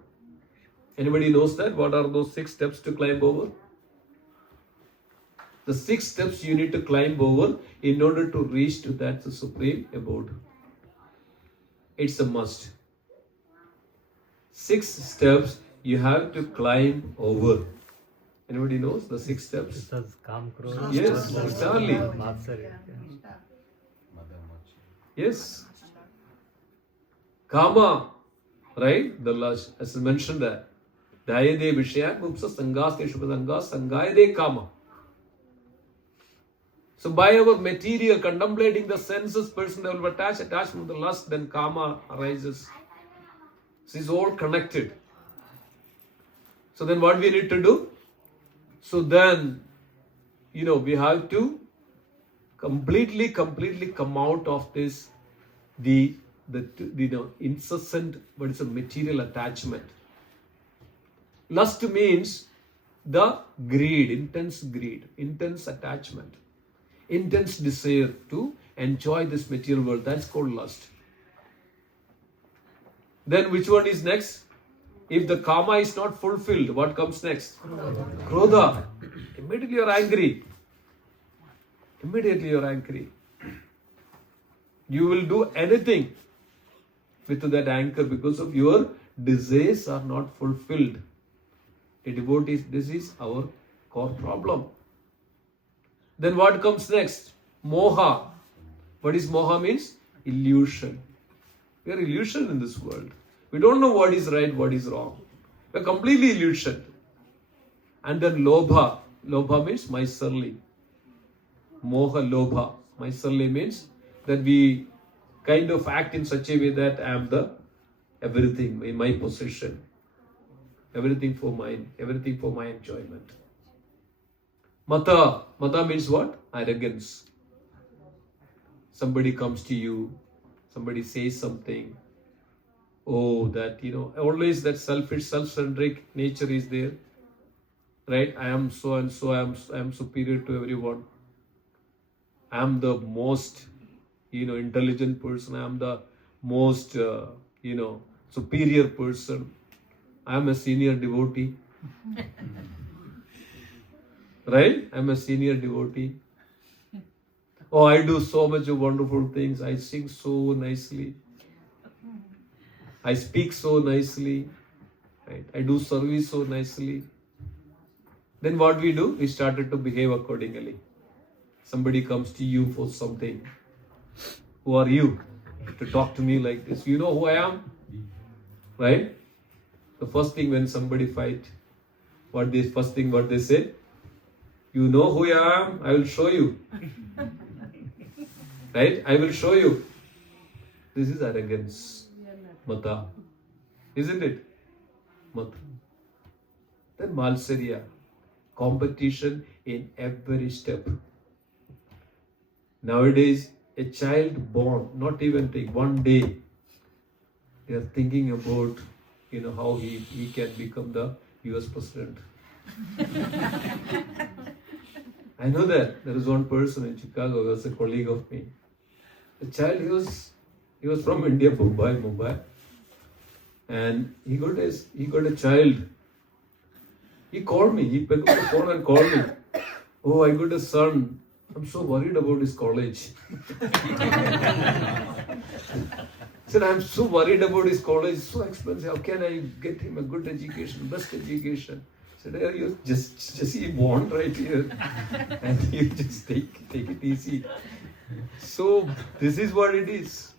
Anybody knows that? What are those 6 steps to climb over? The 6 steps you need to climb over in order to reach to that supreme abode. It's a must. 6 steps you have to climb over. Anybody knows the 6 steps? Does Kam Krodha? Yes, exactly. Matsarya. Yes. Kama, right? The last, as I mentioned that. Dhyade Vishaya Gupsa Sangaste Shubhadanga Sangayade Kama. So by our material, contemplating the senses, person will attach attachment to the lust, then Kama arises. This is all connected. So then what we need to do? So then, we have to completely come out of this, the incessant, what is a material attachment. Lust means the greed, intense attachment, intense desire to enjoy this material world. That's called lust. Then which one is next? If the karma is not fulfilled, what comes next? Krodha. Immediately you're angry. You will do anything with that anger because of your desires are not fulfilled. The devotees, this is our core problem. Then what comes next? Moha. What is moha means? Illusion. We are illusion in this world. We don't know what is right, what is wrong. We are completely illusioned. And then lobha. Lobha means miserly. Moha lobha. Miserly means that we kind of act in such a way that I am the everything in my possession. Everything for mine. Everything for my enjoyment. Mata. Mata means what? Arrogance. Somebody comes to you. Somebody says something. Oh, that, always that selfish, self-centric nature is there. Right? I am so and so. I am superior to everyone. I am the most, intelligent person. I am the most, superior person. I am a senior devotee. Right? I am a senior devotee. Oh, I do so much of wonderful things. I sing so nicely. I speak so nicely. Right? I do service so nicely. Then what we do? We started to behave accordingly. Somebody comes to you for something. Who are you to talk to me like this? You know who I am? Right? The first thing when somebody fight, what they say? You know who I am? I will show you. Right? I will show you. This is arrogance. Mata. Isn't it? Mata. Then Malsarya. Competition in every step. Nowadays, a child born, not even take 1 day, they are thinking about, how he can become the US president. I know that. There is one person in Chicago who was a colleague of me. The child, he was from India, Mumbai. And he got a child. He called me. He picked up the phone and called me. Oh, I got a son. I'm so worried about his college. He said, I'm so worried about his college. It's so expensive. How can I get him a good education, best education? I said, hey, you just he born right here. And you just take it easy. So this is what it is.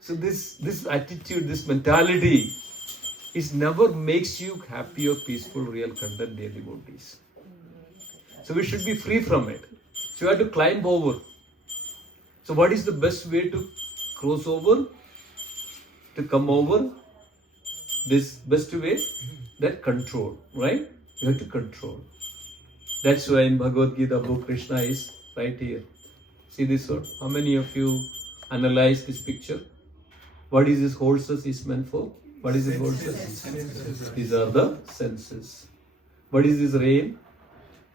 So this attitude, this mentality, it never makes you happy or peaceful, real content, dear devotees. So we should be free from it. So you have to climb over. So what is the best way to cross over? To come over? This best way? That control, right? You have to control. That's why in Bhagavad Gita, Krishna is right here. See this one? How many of you analyze this picture? What is this horses is meant for? What is this horses? Senses. These are the senses. What is this rain?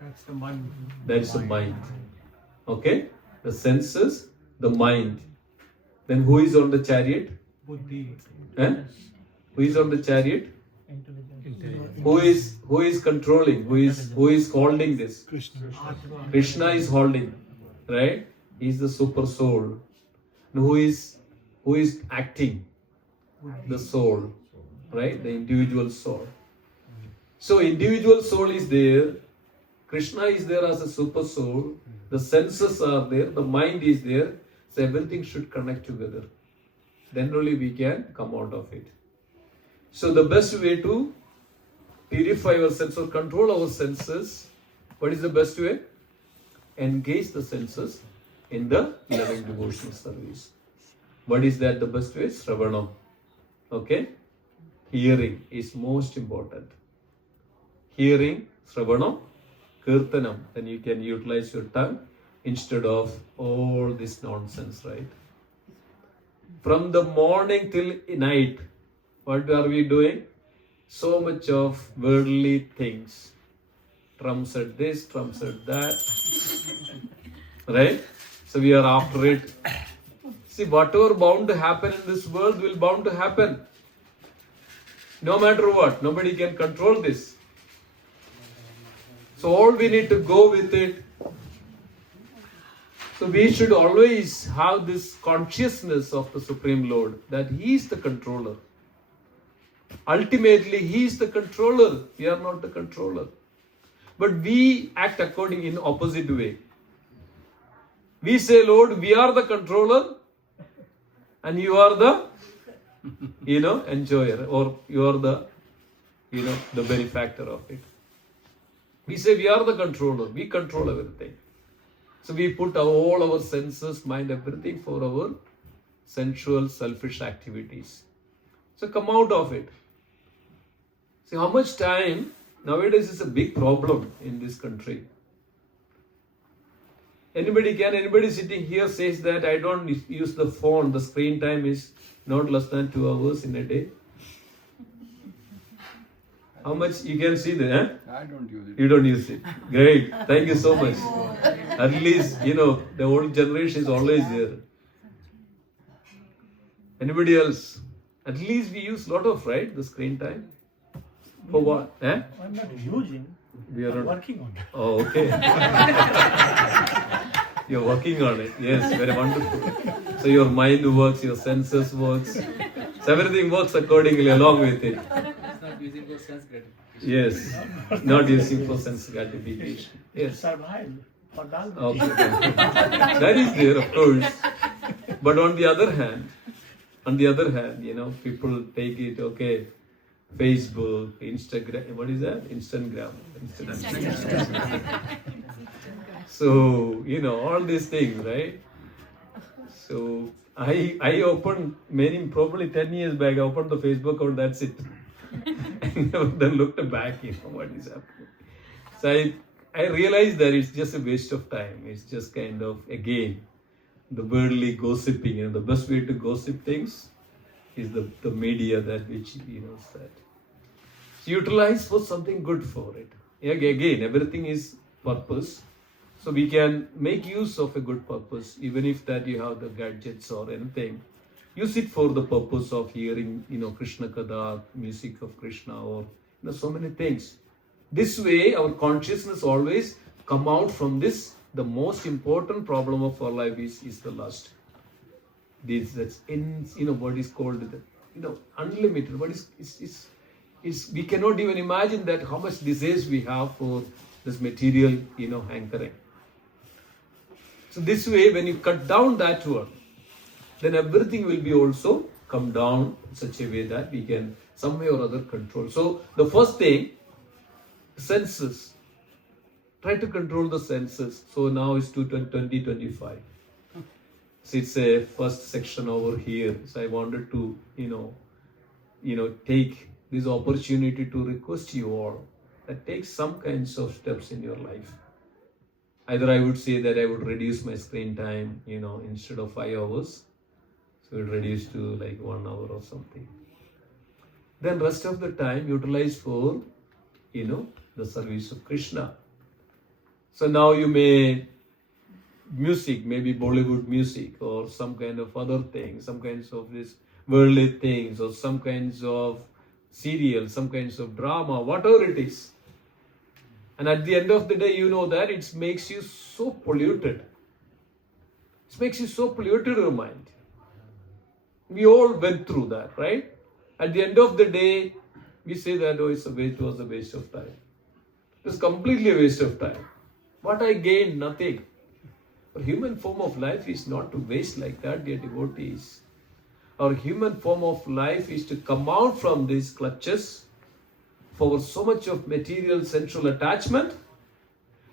That's the mind. That's the mind. Okay? The senses, the mind. Then who is on the chariot? Buddhi. Eh? Who is on the chariot? Intelligence. Who is controlling? Who is holding this? Krishna is holding, right? He is the super soul. And who is acting? The soul, right? The individual soul. So individual soul is there. Krishna is there as a super soul. The senses are there. The mind is there. So everything should connect together. Then only we can come out of it. So the best way to purify our senses or control our senses, what is the best way? Engage the senses in the loving devotional service. What is that the best way? Sravanam. Okay? Hearing is most important. Hearing, Sravanam, Kirtanam. Then you can utilize your tongue instead of all this nonsense, right? From the morning till night, what are we doing? So much of worldly things. Trumps at this, trumps at that. Right? So we are after it. See, whatever bound to happen in this world will bound to happen. No matter what. Nobody can control this. So all we need to go with it. So we should always have this consciousness of the Supreme Lord, that He is the controller. Ultimately, He is the controller. We are not the controller. But we act according in opposite way. We say, Lord, we are the controller and you are the, enjoyer, or you are the, the benefactor of it. We say we are the controller. We control everything. So we put all our senses, mind, everything for our sensual, selfish activities. So come out of it. See how much time nowadays is a big problem in this country. Anybody sitting here says that I don't use the phone, the screen time is not less than 2 hours in a day? How much you can see there? Eh? I don't use it. You don't use it. Great. Thank you so much. At least, the old generation is always there. Anybody else? At least we use a lot of, right, the screen time. For what? Eh? I'm not using. We are I'm not. working on it. Oh, okay. You're working on it. Yes, very wonderful. So your mind works, your senses works. So everything works accordingly along with it. Not using for sense gratification. Yes, not using for sense gratification. Yes. Survive for that. Okay. That is there, of course. But on the other hand, people take it, okay, Facebook, Instagram, what is that? Instagram. So, all these things, right? So, I opened probably 10 years back, I opened the Facebook account, that's it. I never then looked back, what is happening. So I realized that it's just a waste of time. It's just kind of, again, the worldly gossiping. The best way to gossip things is the media that which, said. So utilize for something good for it. Again, everything is purpose. So we can make use of a good purpose, even if that you have the gadgets or anything. Use it for the purpose of hearing, Krishna Kada, music of Krishna, or so many things. This way, our consciousness always come out from this. The most important problem of our life is the lust. That's in what is called unlimited. What is we cannot even imagine that how much desires we have for this material hankering. So this way, when you cut down that one, then everything will be also come down in such a way that we can some way or other control. So the first thing, senses. Try to control the senses. So now it's 2025. So it's a first section over here. So I wanted to, take this opportunity to request you all that take some kinds of steps in your life. Either I would say that I would reduce my screen time, instead of 5 hours. So it reduce to like 1 hour or something. Then rest of the time utilize for, the service of Krishna. So now you may music, maybe Bollywood music or some kind of other thing, some kinds of this worldly things or some kinds of serial, some kinds of drama, whatever it is. And at the end of the day, you know that it makes you so polluted. It makes you so polluted your mind. We all went through that, right? At the end of the day, we say that, oh, it was a waste of time. It was completely a waste of time. What I gained? Nothing. Our human form of life is not to waste like that, dear devotees. Our human form of life is to come out from these clutches for so much of material sensual attachment.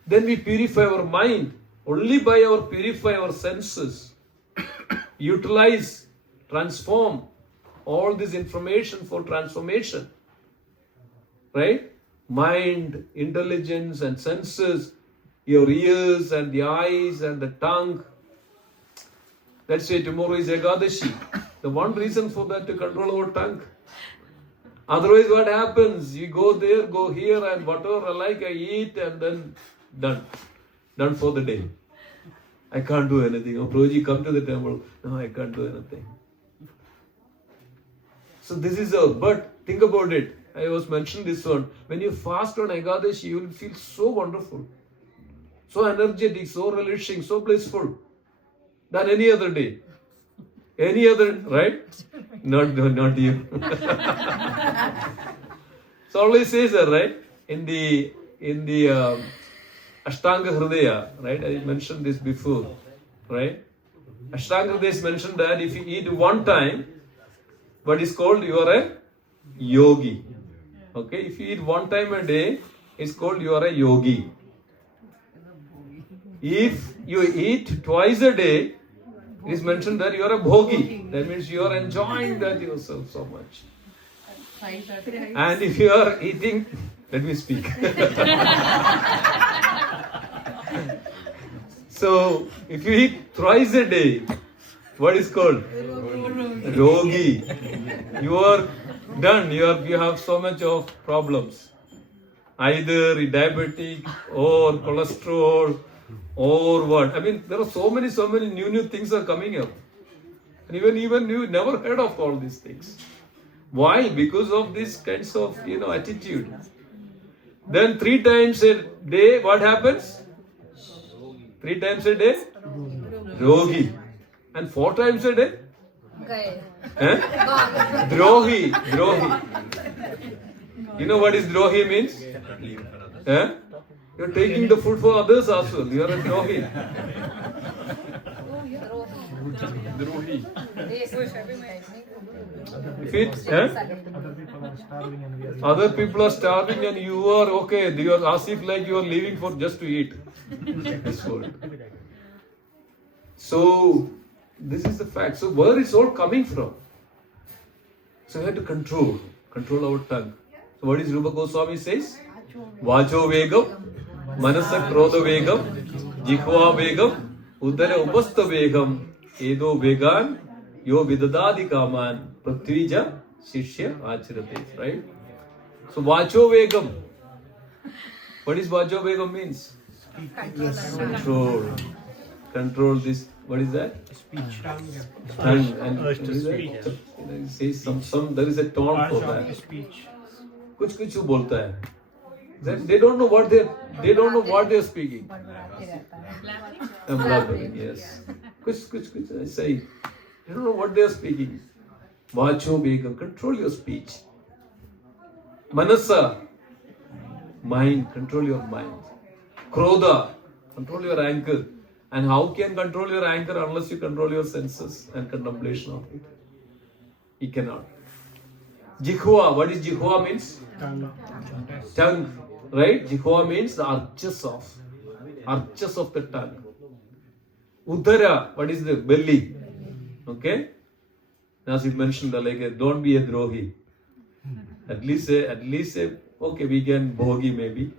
Then we purify our mind. Only by our purify our senses. Utilize, transform all this information for transformation. Right? Mind, intelligence and senses, your ears and the eyes and the tongue. Let's say tomorrow is Ekadashi. The one reason for that to control our tongue. Otherwise what happens? You go there, go here and whatever I like I eat and then done. Done for the day. I can't do anything. Oh, Prabhuji, come to the temple. No, I can't do anything. So this is all. But think about it. I was mentioning this one. When you fast on Ekadashi, you will feel so wonderful. So energetic, so relishing, so blissful. Than any other day. Any other, right? Not you. So always says that, right? In the Ashtanga Hridaya, right? I mentioned this before, right? Ashtanga Hridaya is mentioned that if you eat one time, what is called you are a yogi. Okay? If you eat one time a day, it's called you are a yogi. If you eat twice a day, it is mentioned that you are a bhogi. That means you are enjoying that yourself so much. And if you are eating, let me speak. So, if you eat thrice a day, what is called? Rogi. You are done. You have so much of problems. Either diabetic or cholesterol or what. I mean, there are so many new things are coming up. And even you never heard of all these things. Why? Because of these kinds of, attitude. Then 3 times a day, what happens? 3 times a day? Rogi. And 4 times a day? Drohi. You know what is drohi means? You're taking the food for others also. You are a drohi. Drohi. If other people are starving and you are okay, you are as if like you are living for just to eat this food. So this is the fact. So where is all coming from? So we have to control our tongue. So what is Rupa Goswami says? Vacho vegam, manasa krodha vegam, jikhva vegam, udara upastha vegam, edo vegan, yo vidadadi kaman, prithvija shishya acharate. Right? So vacho vegam. What is vacho vegam means? Control this. What is that? Speech. Tongue. And what is that? Say some. There is a tone for that. Speech. कुछ वो बोलता है. They don't know what they are speaking. Blabbering, yes. कुछ ऐसा ही. They don't know what they are speaking. Vacho vegam. Control your speech. Manasa. Mind. Control your mind. Krodha. Control your anger. And how can control your anger unless you control your senses and contemplation of it? You cannot. Jikhwa. What is jikhwa means? Tongue. Right? Jikhwa means the arches of the tongue. Udara. What is the belly? Okay? As you mentioned, like, don't be a drohi. At least say, okay, we can bhogi maybe.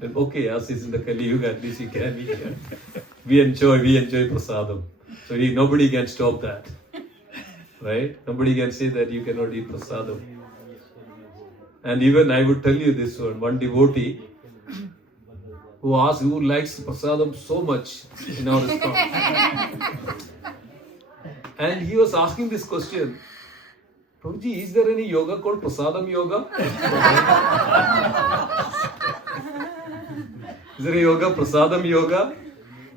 Okay, as is in the Kali Yuga, at least you can eat. Yeah. We enjoy prasadam. So nobody can stop that. Right? Nobody can say that you cannot eat prasadam. And even I would tell you this one devotee who likes prasadam so much in our restaurant. And he was asking this question, Prabhuji, is there any yoga called Prasadam Yoga? Is there a yoga, Prasadam Yoga?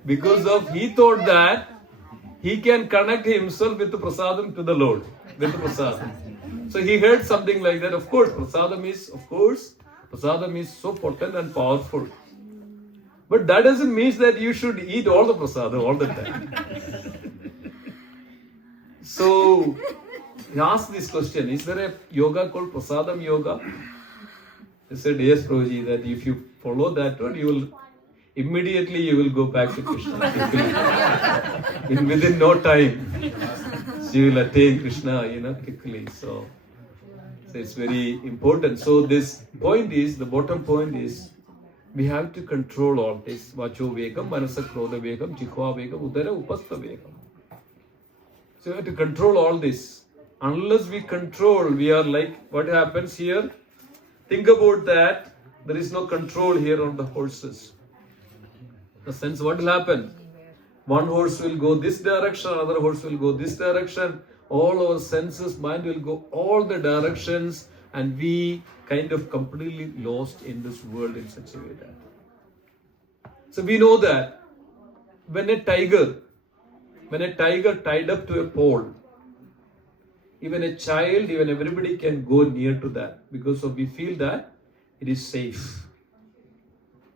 Because of he thought that he can connect himself with the Prasadam to the Lord, with the Prasadam. So he heard something like that. Of course, Prasadam is so potent and powerful. But that doesn't mean that you should eat all the Prasadam all the time. So he asked this question, is there a yoga called Prasadam Yoga? He said, yes, Prabhuji, that if you follow that one, you will go back to Krishna. Within no time, you will attain Krishna, quickly. So it's very important. So the bottom point is, we have to control all this. Vacho vegam, manasa krodha vegam, jikhva vegam, udara upastha vegam. So we have to control all this. Unless we control, we are like, what happens here? Think about that. There is no control here on the horses. The sense, what will happen? One horse will go this direction, another horse will go this direction. All our senses, mind will go all the directions, and we kind of completely lost in this world in such a way that. So we know that when a tiger tied up to a pole, even a child, even everybody can go near to that, because we feel that it is safe.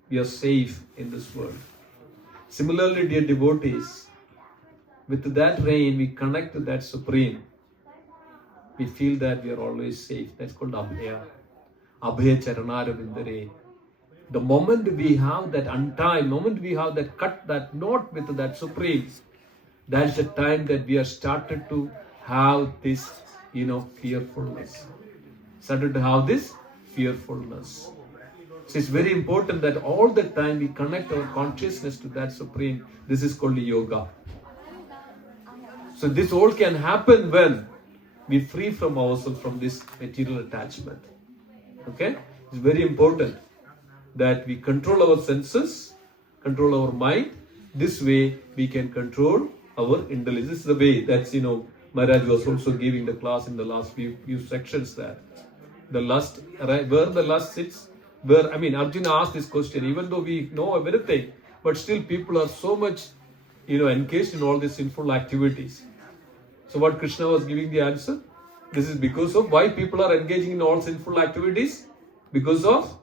We are safe in this world. Similarly, dear devotees, with that rein, we connect to that Supreme. We feel that we are always safe. That's called Abhaya. Abhaya Charanara Vindare. The moment we have that untie, moment we have that cut, that knot with that Supreme, that's the time that we are started to have this, fearfulness. Started to have this fearfulness. So it's very important that all the time we connect our consciousness to that Supreme. This is called yoga. So this all can happen when we free from ourselves from this material attachment. Okay? It's very important that we control our senses, control our mind. This way we can control our intelligence. This is the way that's, Maharaj was also giving the class in the last few sections that the lust, where the lust sits, Arjuna asked this question, even though we know everything, but still people are so much, engaged in all these sinful activities. So what Krishna was giving the answer? This is because of why people are engaging in all sinful activities? Because of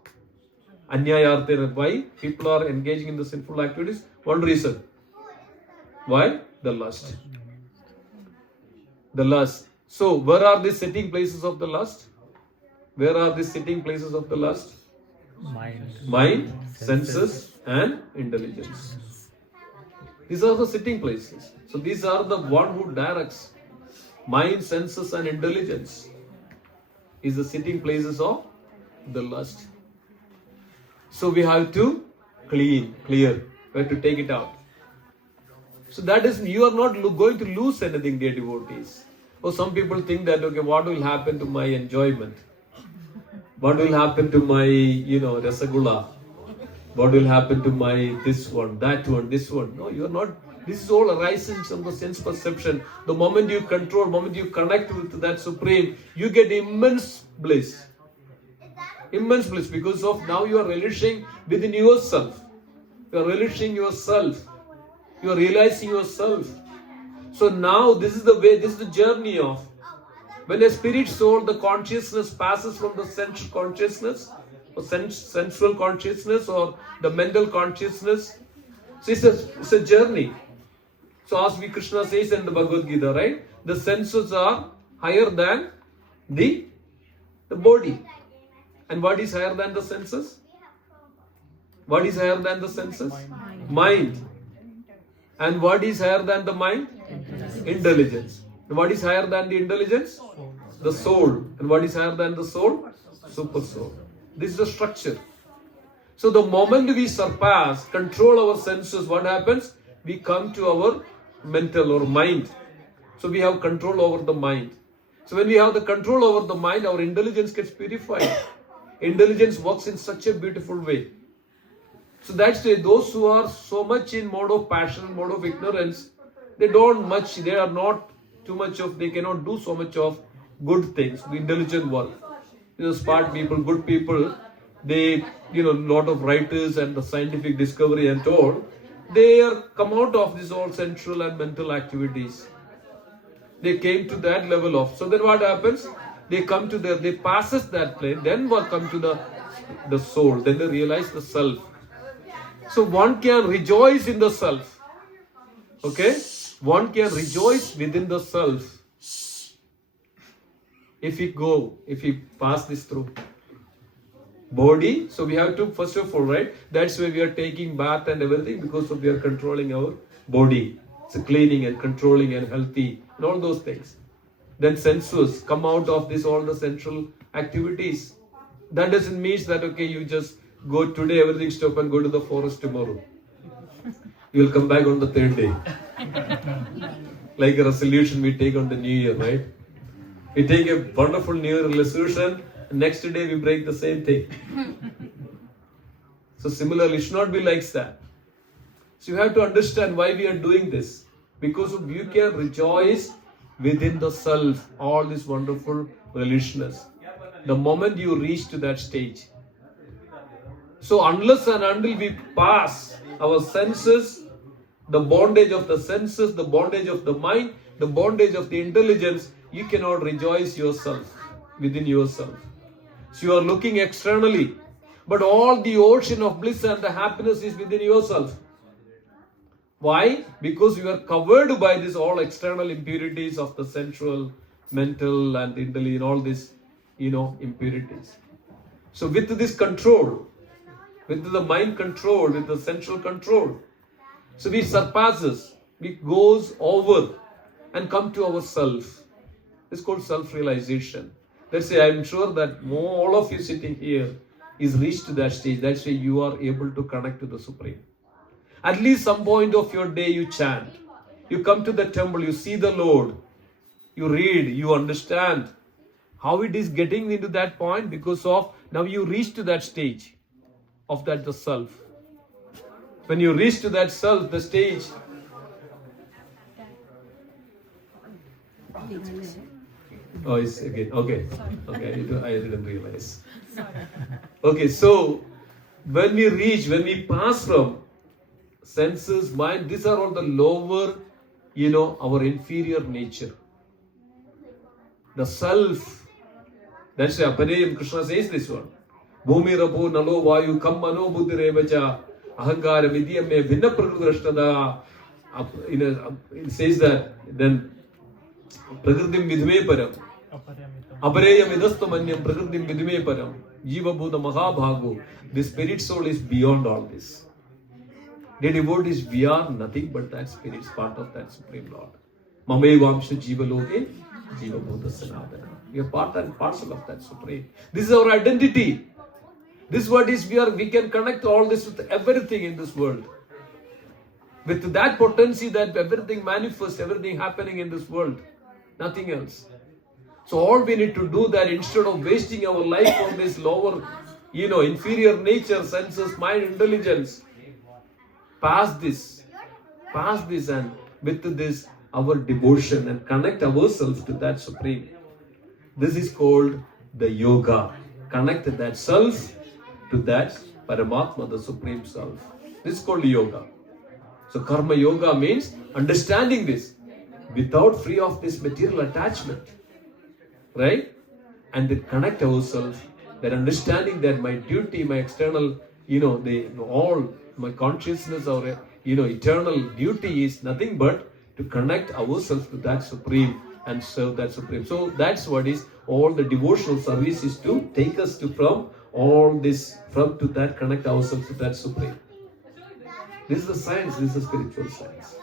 Anyayartha. Why people are engaging in the sinful activities? One reason. Why? The lust. The lust. So where are the sitting places of the lust? Where are the sitting places of the lust? Mind, senses, and intelligence. These are the sitting places. So these are the one who directs. Mind, senses, and intelligence is the sitting places of the lust. So we have to clear. We have to take it out. So that is, you are not going to lose anything, dear devotees. Or some people think that, okay, what will happen to my enjoyment? What will happen to my, rasagula? What will happen to my this one, that one, this one? No, you are not. This is all arising from the sense perception. The moment you control, moment you connect with that Supreme, you get immense bliss. Immense bliss, because of now you are relishing within yourself. You are relishing yourself. You are realizing yourself. So now this is the way, this is the journey of when a spirit soul, the consciousness passes from the sensual consciousness or sensual consciousness or the mental consciousness. So it's a journey. So as Krishna says in the Bhagavad Gita, right? The senses are higher than the body. And what is higher than the senses? What is higher than the senses? Mind. And what is higher than the mind? Intelligence. And what is higher than the intelligence? The soul. And what is higher than the soul? Super soul. This is the structure. So the moment we surpass, control our senses, what happens? We come to our mental or mind. So we have control over the mind. So when we have the control over the mind, our intelligence gets purified. Intelligence works in such a beautiful way. So that's why those who are so much in mode of passion, mode of ignorance, they are not too much of, they cannot do so much of good things, the intelligent work. Smart people, good people, they, lot of writers and the scientific discovery and all, they are come out of this all sensual and mental activities. They came to that level of, so then what happens? They come to they passes that plane, then what come to the soul, then they realize the self. So one can rejoice in the self. Okay? One can rejoice within the self. If we pass this through. Body, so we have to, first of all, right? That's why we are taking bath and everything, because we are controlling our body. So cleaning and controlling and healthy and all those things. Then sensuous, come out of this, all the sensual activities. That doesn't mean that, okay, you just go today, everything stop and go to the forest tomorrow. You will come back on the third day. Like a resolution we take on the New Year, right? We take a wonderful New Year resolution, and next day we break the same thing. So similarly, it should not be like that. So you have to understand why we are doing this. Because you can rejoice within the self, all this wonderful religiousness. The moment you reach to that stage. So unless and until we pass our senses, the bondage of the senses, the bondage of the mind, the bondage of the intelligence, you cannot rejoice yourself, within yourself. So you are looking externally, but all the ocean of bliss and the happiness is within yourself. Why? Because you are covered by this all external impurities of the sensual, mental and intelligent, all these, impurities. So with this control, with the mind control, with the sensual control, so we surpasses, we goes over and come to ourself. It's called self-realization. Let's say, I'm sure that all of you sitting here is reached to that stage. That's why you are able to connect to the Supreme. At least some point of your day you chant. You come to the temple, you see the Lord. You read, you understand how it is getting into that point, because of now you reach to that stage of that the self. When you reach to that self, the stage. Oh, it's again. Okay. Okay, I didn't realize. Okay, so when we pass from senses, mind, these are all the lower, our inferior nature. The self. That's why Krishna says this one. Bhumi rapo nalo vayu kam mano buddhi revacha ahankara vidyam me bhinna prakrishtada. It says that then prakritim vidme param apareyam idastu manyam prakritim vidme param jiva bhuta mahabhago. The spirit soul is beyond all this. The devotees, we are nothing but that spirit is part of that Supreme Lord. Mamevamsha jiva loke jiva bhuta sanatana. We are part and parcel of that Supreme. This is our identity. This word is we can connect all this with everything in this world. With that potency that everything manifests, everything happening in this world. Nothing else. So all we need to do that, instead of wasting our life on this lower, inferior nature, senses, mind, intelligence, pass this and with this our devotion and connect ourselves to that Supreme. This is called the yoga. Connect that self to that Paramatma, the Supreme Self. This is called yoga. So karma yoga means understanding this without free of this material attachment. Right? And then connect ourselves, that understanding that my duty, my external, all my consciousness or eternal duty is nothing but to connect ourselves to that Supreme and serve that Supreme. So that's what is all the devotional service is, to take us to from all this, from to that, connect ourselves to that Supreme. This is the science, this is spiritual science.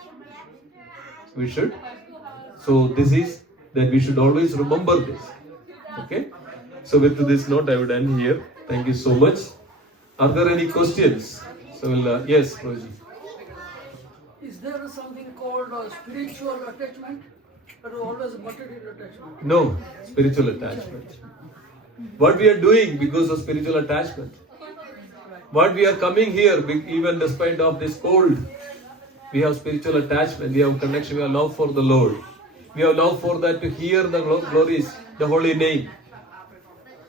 We should. So this is that we should always remember this. Okay? So with this note I would end here. Thank you so much. Are there any questions? So yes, Roji. Is there something called spiritual attachment, or always material attachment? No, spiritual attachment. What we are doing because of spiritual attachment. What we are coming here, even despite of this cold, we have spiritual attachment, we have connection, we have love for the Lord. We have love for that to hear the glories, the holy name.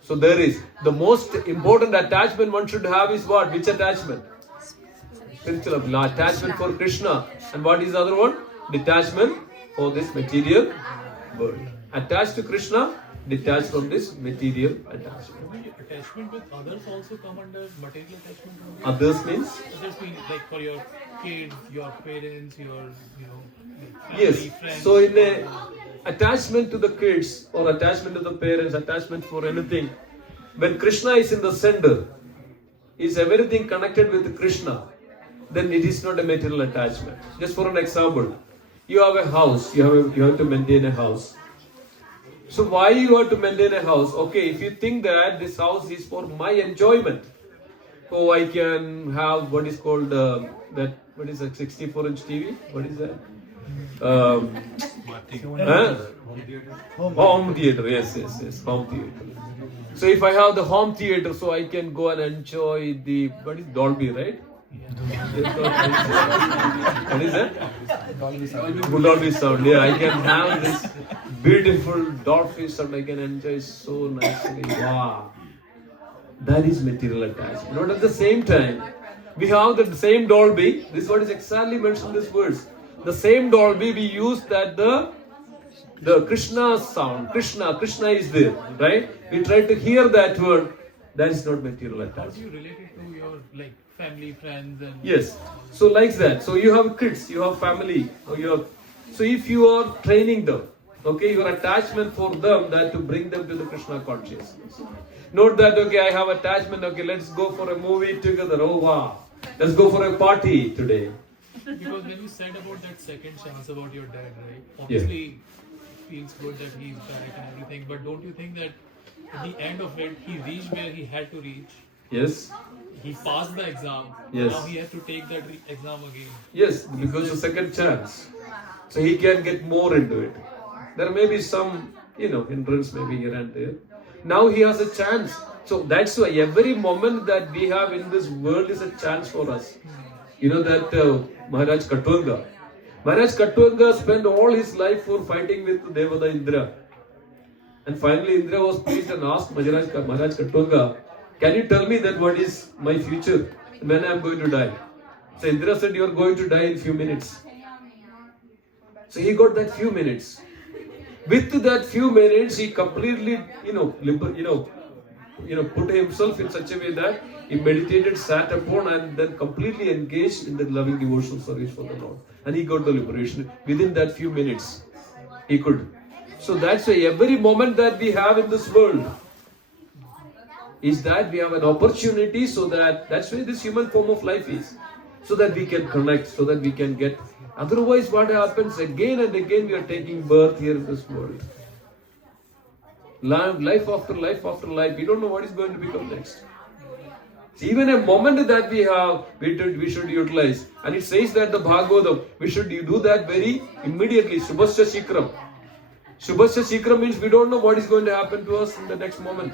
So there is the most important attachment one should have is what? Which attachment? Spiritual attachment for Krishna. And what is the other one? Detachment for this material world. Attached to Krishna, detached from this material attachment. Attachment with others also come under material attachment. Others means? Others mean like for your kids, your parents, your like Yes. family, friends. So in a attachment to the kids or attachment to the parents, attachment for anything, when Krishna is in the center, is everything connected with Krishna, then it is not a material attachment. Just for an example, you have a house, you have to maintain a house. So why you have to maintain a house? Okay, if you think that this house is for my enjoyment, oh, I can have what is called that, what is that, 64-inch TV? What is that? Home theater, yes, home theater. So if I have the home theater, so I can go and enjoy the, what is Dolby, right? What is that? Dolby sound. Yeah, I can have this beautiful Dolby sound. I can enjoy so nicely. Wow, that is material attachment. But at the same time, we have the same Dolby. This word is exactly mentioned in this verse. The same Dolby we use that the Krishna sound. Krishna is there, right? We try to hear that word. That is not material attachment. How do you relate it to your like family, friends, and yes? So like that. So you have kids, you have family, or so if you are training them, okay, your attachment for them that to bring them to the Krishna consciousness. Not that okay, I have attachment. Okay, let's go for a movie together. Oh wow, let's go for a party today. because when you said about that second chance about your dad, right? Obviously, feels good that he's back and everything, but don't you think that at the end of it, he reached where he had to reach? Yes. He passed the exam. Yes. Now he has to take that exam again. Yes, because the second chance. So he can get more into it. There may be some, hindrance maybe here and there. Now he has a chance. So that's why every moment that we have in this world is a chance for us. You know that Maharaj Katwanga. Maharaj Katwanga spent all his life for fighting with Devada Indra. And finally Indra was pleased and asked Maharaj Katwanga, can you tell me that what is my future when I am going to die? So Indra said, you are going to die in few minutes. So he got that few minutes. With that few minutes, he completely, put himself in such a way that he meditated, sat upon, and then completely engaged in the loving devotional service for the Lord. And he got the liberation within that few minutes. He could. So that's why every moment that we have in this world is that we have an opportunity, so that's why this human form of life is. So that we can connect, so that we can get. Otherwise, what happens again and again, we are taking birth here in this world. Life after life after life, we don't know what is going to become next. So even a moment that we have, we should utilize. And it says that the Bhagavatam, we should do that very immediately. Shubhasya Shikram. Shubhasya Shikram means we don't know what is going to happen to us in the next moment.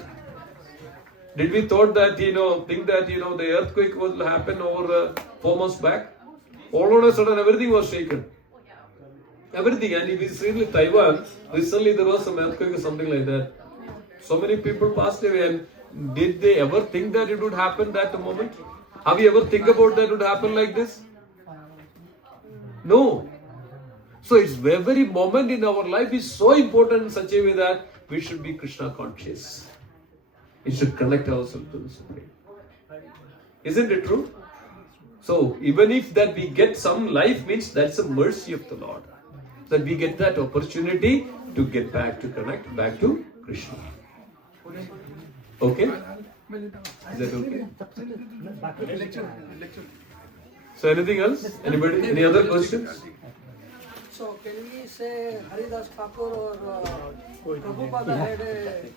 Did we thought that, think that, the earthquake will happen over 4 months back? All of a sudden, everything was shaken. Everything. And if it's really Taiwan, recently there was some earthquake or something like that. So many people passed away. And did they ever think that it would happen that moment? Have you ever think about that it would happen like this? No. So it's every moment in our life is so important in such a way that we should be Krishna conscious. We should connect ourselves to the Supreme. Isn't it true? So even if that we get some life, means that's a mercy of the Lord. That we get that opportunity to get back to connect back to Krishna. Okay? Is that okay? So anything else? Anybody? Any other questions? So can we say Haridas Thakur or Prabhupada had a